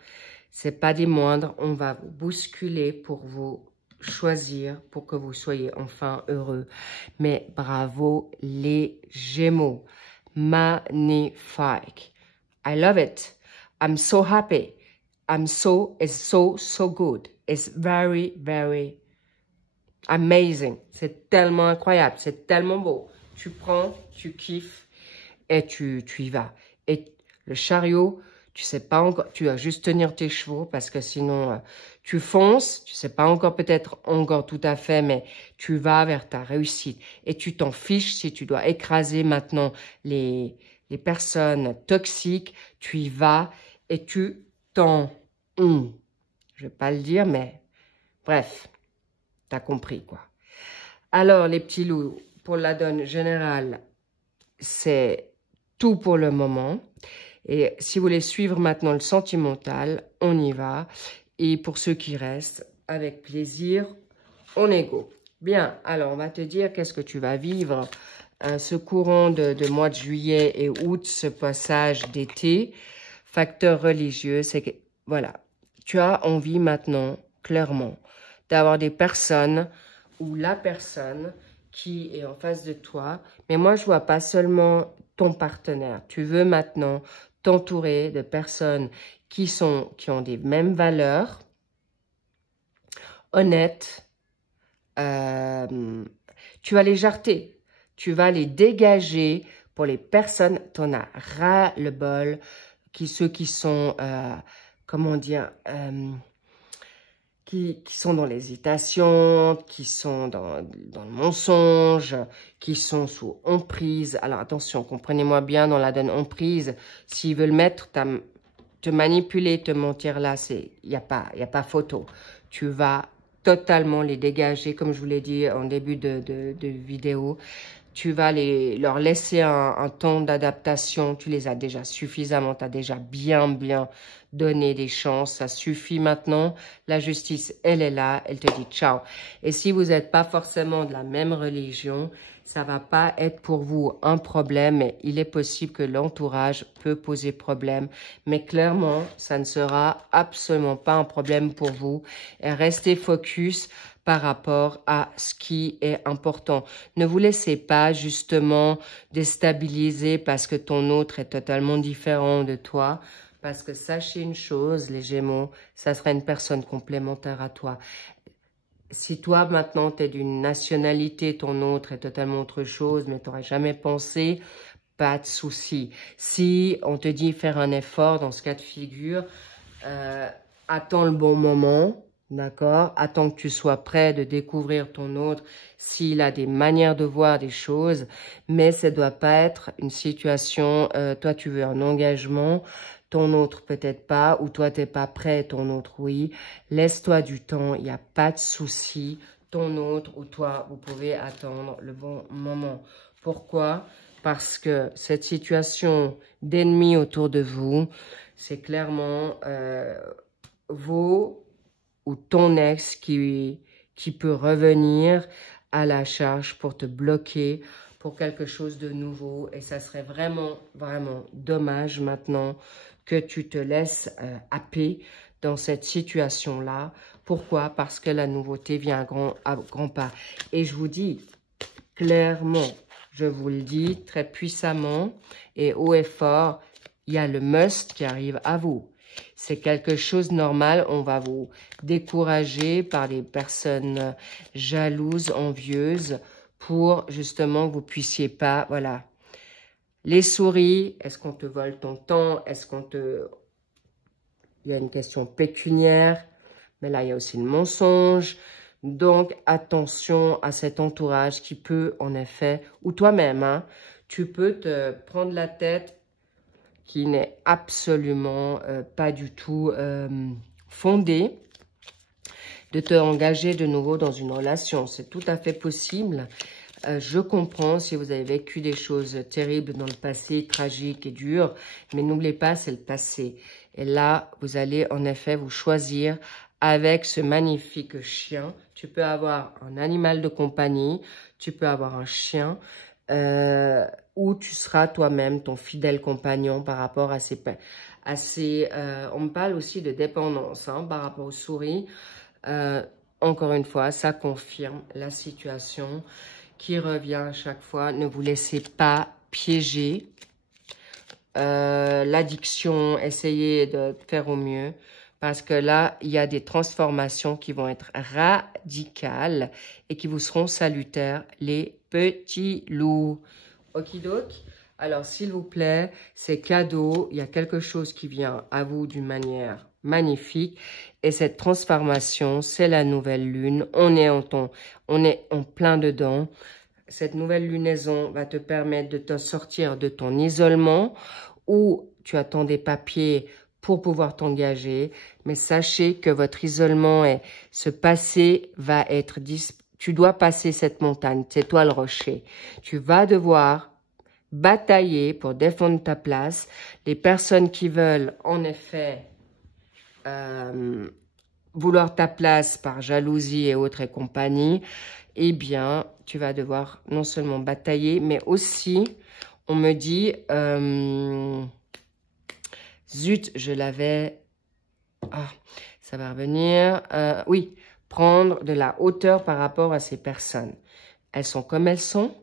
C'est pas des moindres. On va vous bousculer pour vous choisir, pour que vous soyez enfin heureux. Mais bravo les Gémeaux. Magnifique. I love it. I'm so happy. It's so good. It's very, very amazing. C'est tellement incroyable. C'est tellement beau. Tu prends, tu kiffes et tu y vas. Et le chariot, tu sais pas encore, tu vas juste tenir tes chevaux parce que sinon tu fonces, tu sais pas encore peut-être encore tout à fait, mais tu vas vers ta réussite. Et tu t'en fiches si tu dois écraser maintenant les personnes toxiques, tu y vas et tu t'en... Je vais pas le dire, mais bref, t'as compris quoi. Alors les petits loups, pour la donne générale, c'est tout pour le moment. Et si vous voulez suivre maintenant le sentimental, on y va. Et pour ceux qui restent, avec plaisir, on est go. Bien, alors on va te dire qu'est-ce que tu vas vivre ce courant de mois de juillet et août, ce passage d'été. Facteur religieux, c'est que, voilà, tu as envie maintenant, clairement, d'avoir des personnes ou la personne qui est en face de toi. Mais moi, je vois pas seulement ton partenaire. Tu veux maintenant t'entourer de personnes qui ont des mêmes valeurs, honnêtes. Tu vas les jarter. Tu vas les dégager pour les personnes, t'en as ras le bol, ceux qui sont, comment dire, qui sont dans l'hésitation, qui sont dans le mensonge, qui sont sous emprise. Alors attention, comprenez-moi bien, dans la donne emprise, s'ils veulent te manipuler, te mentir là, il n'y a pas photo. Tu vas totalement les dégager, comme je vous l'ai dit en début de vidéo. Tu vas leur laisser un temps d'adaptation. Tu les as déjà suffisamment, tu as déjà bien donné des chances. Ça suffit maintenant. La justice, elle est là. Elle te dit ciao. Et si vous n'êtes pas forcément de la même religion, ça va pas être pour vous un problème. Mais il est possible que l'entourage peut poser problème. Mais clairement, ça ne sera absolument pas un problème pour vous. Et restez focus par rapport à ce qui est important. Ne vous laissez pas justement déstabiliser parce que ton autre est totalement différent de toi. Parce que sachez une chose, les Gémeaux, ça sera une personne complémentaire à toi. si toi, maintenant, tu es d'une nationalité, ton autre est totalement autre chose, mais tu n'aurais jamais pensé, pas de souci. Si on te dit faire un effort dans ce cas de figure, attends le bon moment, d'accord? Attends que tu sois prêt de découvrir ton autre, s'il a des manières de voir des choses, mais ça ne doit pas être une situation, toi tu veux un engagement, ton autre peut-être pas, ou toi t'es pas prêt, ton autre oui. Laisse-toi du temps, il n'y a pas de souci. Ton autre ou toi, vous pouvez attendre le bon moment. Pourquoi? Parce que cette situation d'ennemis autour de vous, c'est clairement vous ou ton ex qui peut revenir à la charge pour te bloquer pour quelque chose de nouveau. Et ça serait vraiment, vraiment dommage maintenant que tu te laisses happer dans cette situation-là. Pourquoi? Parce que la nouveauté vient à grands pas. Et je vous dis clairement, je vous le dis très puissamment et haut et fort, il y a le must qui arrive à vous. C'est quelque chose de normal, on va vous décourager par des personnes jalouses, envieuses, pour justement que vous puissiez pas, voilà. Les souris, est-ce qu'on te vole ton temps? Est-ce qu'on te... Il y a une question pécuniaire, mais là, il y a aussi le mensonge. Donc, attention à cet entourage qui peut, en effet, ou toi-même, hein, tu peux te prendre la tête qui n'est absolument pas du tout fondée de te engager de nouveau dans une relation. C'est tout à fait possible. Je comprends si vous avez vécu des choses terribles dans le passé, tragiques et dures, mais n'oubliez pas, c'est le passé. Et là, vous allez en effet vous choisir avec ce magnifique chien. Tu peux avoir un animal de compagnie, tu peux avoir un chien, où tu seras toi-même ton fidèle compagnon par rapport à ces... on me parle aussi de dépendance hein, par rapport aux souris. Encore une fois, ça confirme la situation qui revient à chaque fois. Ne vous laissez pas piéger. L'addiction, essayez de faire au mieux. Parce que là, il y a des transformations qui vont être radicales et qui vous seront salutaires, les petits loups. Okidoki. Alors, s'il vous plaît, c'est cadeau. Il y a quelque chose qui vient à vous d'une manière magnifique. Et cette transformation, c'est la nouvelle lune. On est en plein dedans. Cette nouvelle lunaison va te permettre de te sortir de ton isolement où tu attends des papiers pour pouvoir t'engager. Mais sachez que votre isolement et ce passé va être tu dois passer cette montagne, c'est toi le rocher. Tu vas devoir batailler pour défendre ta place. Les personnes qui veulent, en effet, vouloir ta place par jalousie et autres et compagnie, eh bien, tu vas devoir non seulement batailler, mais aussi, on me dit, zut, je l'avais, ah, ça va revenir, oui, prendre de la hauteur par rapport à ces personnes. Elles sont comme elles sont,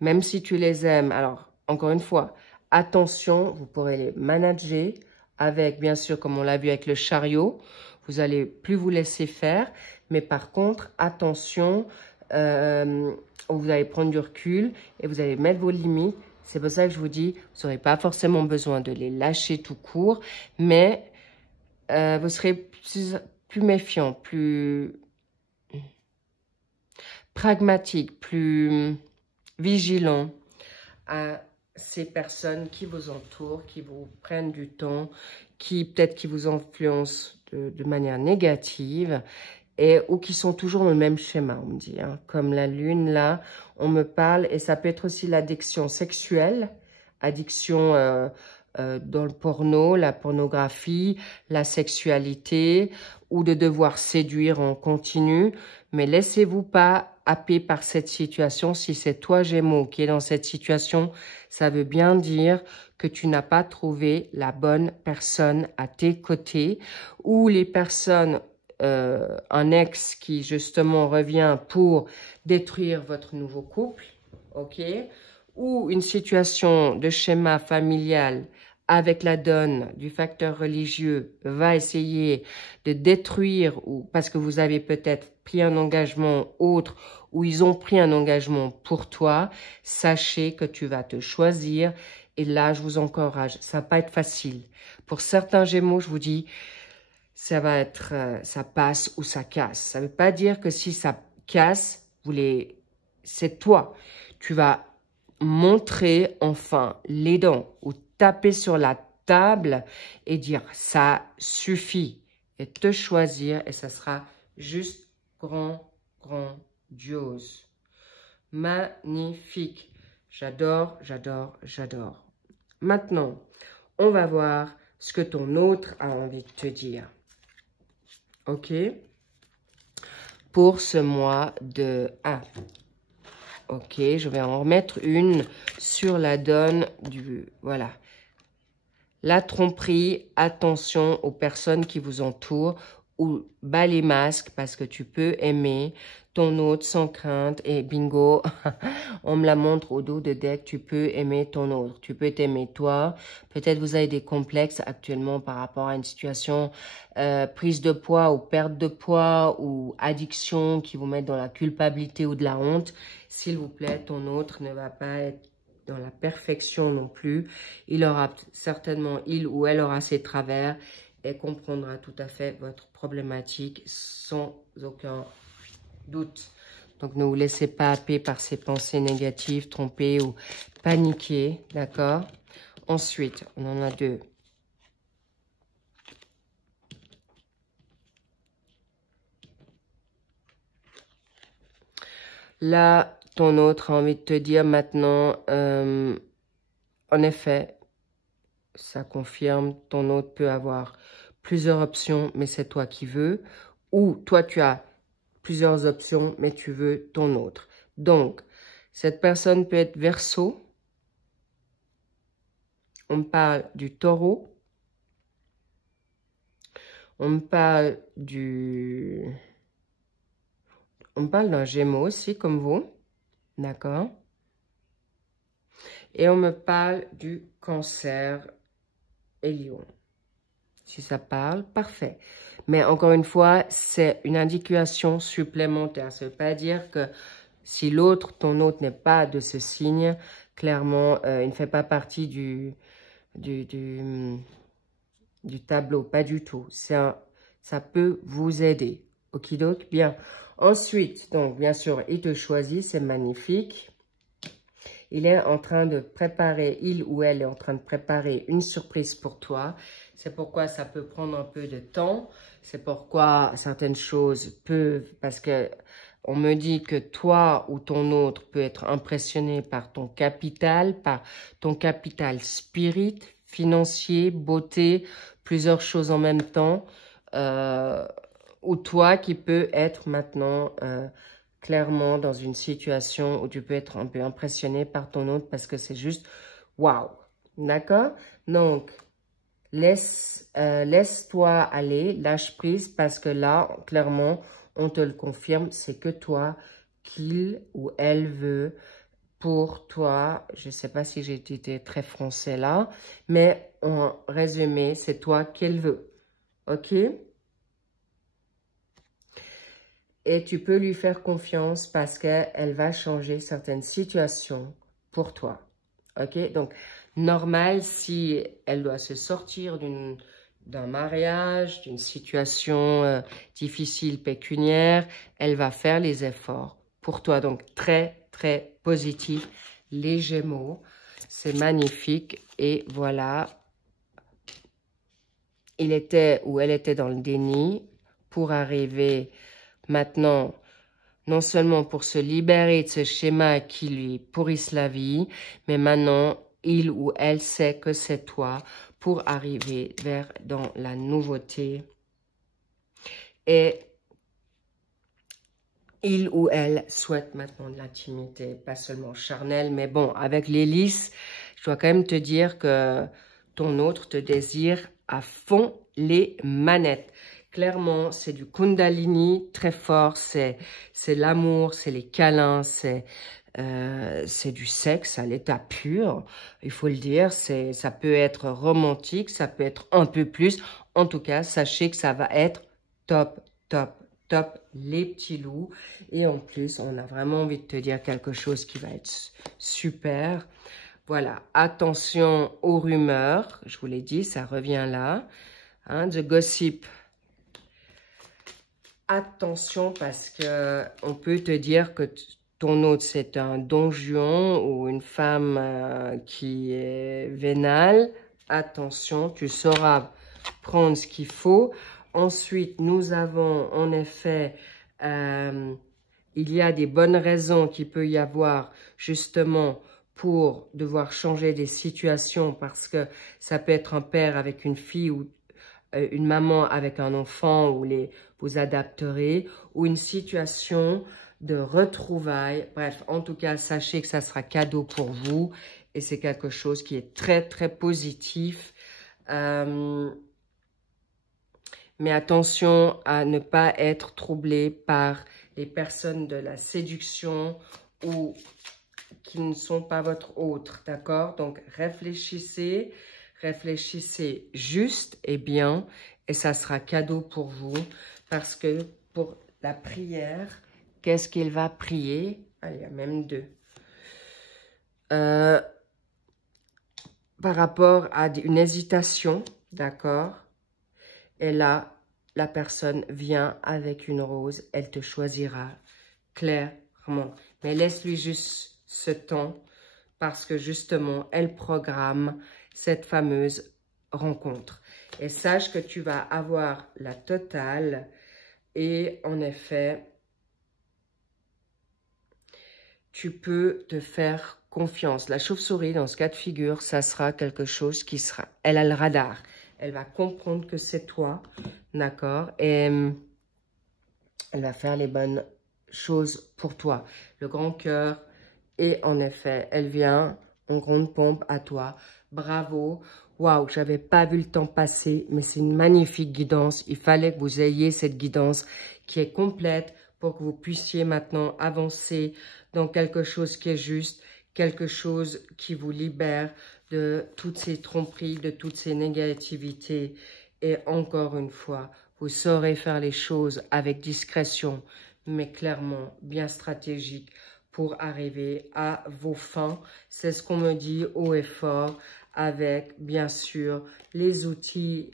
même si tu les aimes. Alors, encore une fois, attention, vous pourrez les manager avec, bien sûr, comme on l'a vu avec le chariot, vous allez plus vous laisser faire. Mais par contre, attention, vous allez prendre du recul et vous allez mettre vos limites. C'est pour ça que je vous dis, vous n'aurez pas forcément besoin de les lâcher tout court, mais vous serez plus méfiant, plus pragmatique, plus vigilant à ces personnes qui vous entourent, qui vous prennent du temps, qui peut-être qui vous influencent de manière négative ou qui sont toujours dans le même schéma, on me dit. Hein. Comme la lune, là, on me parle, et ça peut être aussi l'addiction sexuelle, addiction dans le porno, la pornographie, la sexualité, ou de devoir séduire en continu. Mais laissez-vous pas happer par cette situation. Si c'est toi, Gémeaux, qui est dans cette situation, ça veut bien dire que tu n'as pas trouvé la bonne personne à tes côtés, ou les personnes, un ex qui justement revient pour détruire votre nouveau couple, ok, ou une situation de schéma familial avec la donne du facteur religieux, va essayer de détruire, ou parce que vous avez peut-être pris un engagement autre, ou ils ont pris un engagement pour toi, sachez que tu vas te choisir. Et là, je vous encourage, ça va pas être facile. Pour certains Gémeaux, je vous dis, ça va être, ça passe ou ça casse. Ça veut pas dire que si ça casse, c'est toi. Tu vas montrer enfin les dents ou taper sur la table et dire ça suffit et te choisir et ça sera juste grandiose. Magnifique. J'adore, j'adore, j'adore. Maintenant, on va voir ce que ton autre a envie de te dire. Ok? Pour ce mois de A. Ok, je vais en remettre une sur la donne du... Voilà. La tromperie, attention aux personnes qui vous entourent ou bas les masques parce que tu peux aimer ton autre sans crainte et bingo, on me la montre au dos de deck, tu peux aimer ton autre, tu peux t'aimer toi. Peut-être vous avez des complexes actuellement par rapport à une situation prise de poids ou perte de poids ou addiction qui vous met dans la culpabilité ou de la honte. S'il vous plaît, ton autre ne va pas être dans la perfection non plus. Il aura certainement, il ou elle aura ses travers et comprendra tout à fait votre problématique sans aucun doute. Donc, ne vous laissez pas happer par ces pensées négatives, tromper ou paniquer, d'accord? Ensuite, on en a deux. Là, ton autre a envie de te dire maintenant, en effet, ça confirme, ton autre peut avoir plusieurs options, mais c'est toi qui veux. Ou toi, tu as plusieurs options, mais tu veux ton autre. Donc, cette personne peut être Verseau. On me parle du Taureau. On me parle du... On me parle d'un Gémeaux aussi, comme vous. D'accord? Et on me parle du Cancer et Lion. Si ça parle, parfait. Mais encore une fois, c'est une indication supplémentaire. Ça ne veut pas dire que si l'autre, ton autre n'est pas de ce signe, clairement, il ne fait pas partie du tableau. Pas du tout. Ça peut vous aider. Okidoki, bien. Ensuite, donc, bien sûr, il te choisit. C'est magnifique. Il est en train de préparer, il ou elle est en train de préparer une surprise pour toi. C'est pourquoi ça peut prendre un peu de temps. C'est pourquoi certaines choses peuvent, parce que on me dit que toi ou ton autre peut être impressionné par ton capital spirit, financier, beauté, plusieurs choses en même temps. Ou toi qui peux être maintenant... clairement dans une situation où tu peux être un peu impressionné par ton autre parce que c'est juste waouh. D'accord? Donc, laisse-toi aller, lâche prise parce que là, clairement, on te le confirme, c'est que toi qu'il ou elle veut pour toi. Je ne sais pas si j'ai été très français là, mais en résumé, c'est toi qu'elle veut. Ok? Et tu peux lui faire confiance parce qu'elle va changer certaines situations pour toi. Ok? Donc, normal, si elle doit se sortir d'un mariage, d'une situation difficile pécuniaire, elle va faire les efforts pour toi. Donc, très, très positif. Les Gémeaux, c'est magnifique. Et voilà, il était ou elle était dans le déni pour arriver... Maintenant, non seulement pour se libérer de ce schéma qui lui pourrisse la vie, mais maintenant, il ou elle sait que c'est toi pour arriver dans la nouveauté. Et il ou elle souhaite maintenant de l'intimité, pas seulement charnelle, mais bon, avec l'hélice, je dois quand même te dire que ton autre te désire à fond les manettes. Clairement, c'est du Kundalini très fort, c'est l'amour, c'est les câlins, c'est c'est du sexe à l'état pur, il faut le dire. Ça peut être romantique, ça peut être un peu plus. En tout cas, sachez que ça va être top, top, top, les petits loups. Et en plus, on a vraiment envie de te dire quelque chose qui va être super. Voilà, attention aux rumeurs. Je vous l'ai dit, ça revient là. Hein, the gossip. Attention parce que on peut te dire que ton hôte, c'est un don Juan ou une femme qui est vénale. Attention, tu sauras prendre ce qu'il faut. Ensuite, nous avons en effet, il y a des bonnes raisons qu'il peut y avoir justement pour devoir changer des situations parce que ça peut être un père avec une fille ou une maman avec un enfant où vous adapterez ou une situation de retrouvailles. Bref, en tout cas, sachez que ça sera cadeau pour vous et c'est quelque chose qui est très, très positif. Mais attention à ne pas être troublé par les personnes de la séduction ou qui ne sont pas votre autre, d'accord? Donc, réfléchissez juste et bien et ça sera cadeau pour vous parce que pour la prière, qu'est-ce qu'il va prier? Ah, il y a même deux. Par rapport à une hésitation, d'accord? Et là, la personne vient avec une rose, elle te choisira clairement. Mais laisse-lui juste ce temps parce que justement, elle programme cette fameuse rencontre. Et sache que tu vas avoir la totale et en effet, tu peux te faire confiance. La chauve-souris, dans ce cas de figure, ça sera quelque chose qui sera... Elle a le radar. Elle va comprendre que c'est toi, d'accord? Et elle va faire les bonnes choses pour toi. Le grand cœur, et en effet, elle vient en grande pompe à toi. Bravo. Waouh, j'avais pas vu le temps passer, mais c'est une magnifique guidance. Il fallait que vous ayez cette guidance qui est complète pour que vous puissiez maintenant avancer dans quelque chose qui est juste, quelque chose qui vous libère de toutes ces tromperies, de toutes ces négativités. Et encore une fois, vous saurez faire les choses avec discrétion, mais clairement bien stratégique pour arriver à vos fins. C'est ce qu'on me dit haut et fort avec, bien sûr, les outils,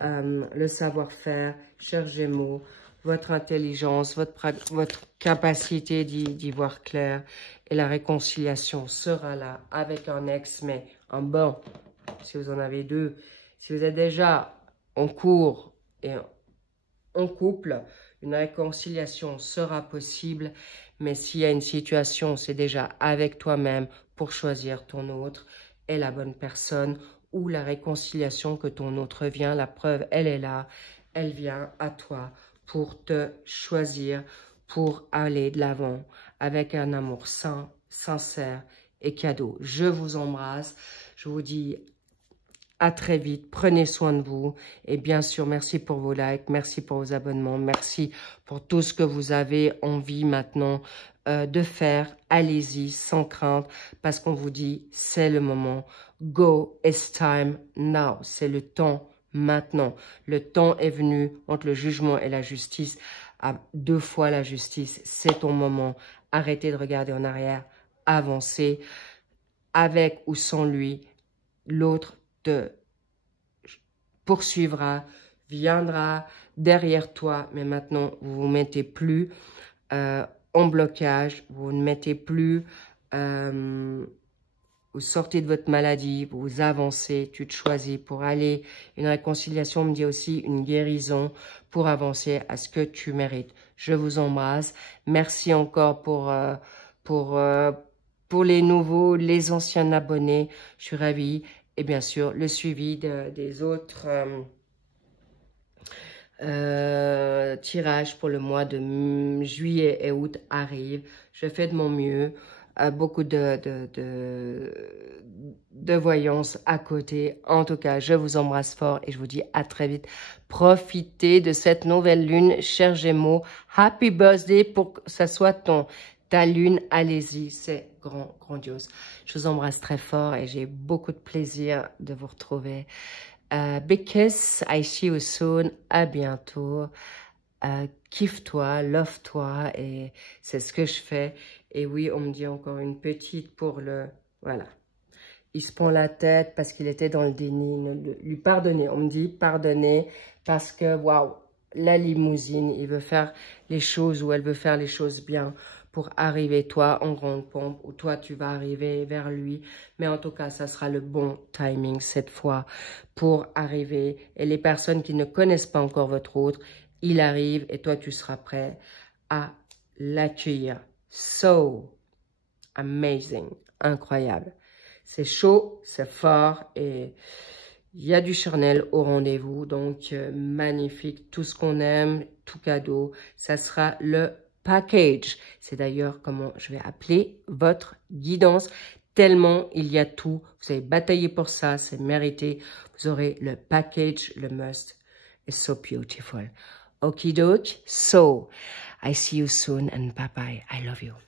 le savoir-faire, chers Gémeaux, votre intelligence, votre capacité d'y voir clair. Et la réconciliation sera là avec un ex, mais un bon, si vous en avez deux. Si vous êtes déjà en cours et en couple, une réconciliation sera possible. Mais s'il y a une situation, c'est déjà avec toi-même pour choisir ton autre et la bonne personne ou la réconciliation que ton autre vient. La preuve, elle est là. Elle vient à toi pour te choisir, pour aller de l'avant avec un amour sain, sincère et cadeau. Je vous embrasse. Je vous dis à très vite. Prenez soin de vous. Et bien sûr, merci pour vos likes. Merci pour vos abonnements. Merci pour tout ce que vous avez envie maintenant de faire. Allez-y sans crainte parce qu'on vous dit c'est le moment. Go, it's time now. C'est le temps maintenant. Le temps est venu entre le jugement et la justice. À 2 fois la justice, c'est ton moment. Arrêtez de regarder en arrière. Avancez. Avec ou sans lui, l'autre te poursuivra, viendra derrière toi, mais maintenant, vous ne vous mettez plus en blocage, vous ne mettez plus, vous sortez de votre maladie, vous avancez, tu te choisis pour aller. Une réconciliation me dit aussi une guérison pour avancer à ce que tu mérites. Je vous embrasse. Merci encore pour les nouveaux, les anciens abonnés. Je suis ravie. Et bien sûr, le suivi des autres tirages pour le mois de juillet et août arrive. Je fais de mon mieux. Beaucoup de voyance à côté. En tout cas, je vous embrasse fort et je vous dis à très vite. Profitez de cette nouvelle lune, chers Gémeaux. Happy birthday pour que ça soit ton ta lune, allez-y, c'est grandiose. Je vous embrasse très fort et j'ai beaucoup de plaisir de vous retrouver. Big kiss, I see you soon, à bientôt. Kiffe-toi, love-toi et c'est ce que je fais. Et oui, on me dit encore une petite pour le... Voilà. Il se prend la tête parce qu'il était dans le déni. Lui pardonner. On me dit pardonner parce que, waouh, la limousine, il veut faire les choses ou elle veut faire les choses bien pour arriver, toi, en grande pompe, ou toi, tu vas arriver vers lui. Mais en tout cas, ça sera le bon timing cette fois pour arriver. Et les personnes qui ne connaissent pas encore votre autre, il arrive et toi, tu seras prêt à l'accueillir. So amazing, incroyable. C'est chaud, c'est fort et il y a du charnel au rendez-vous. Donc, magnifique. Tout ce qu'on aime, tout cadeau, ça sera le package. C'est d'ailleurs comment je vais appeler votre guidance. Tellement il y a tout. Vous avez bataillé pour ça, c'est mérité. Vous aurez le package, le must. It's so beautiful. Okie doke. So, I see you soon and bye-bye. I love you.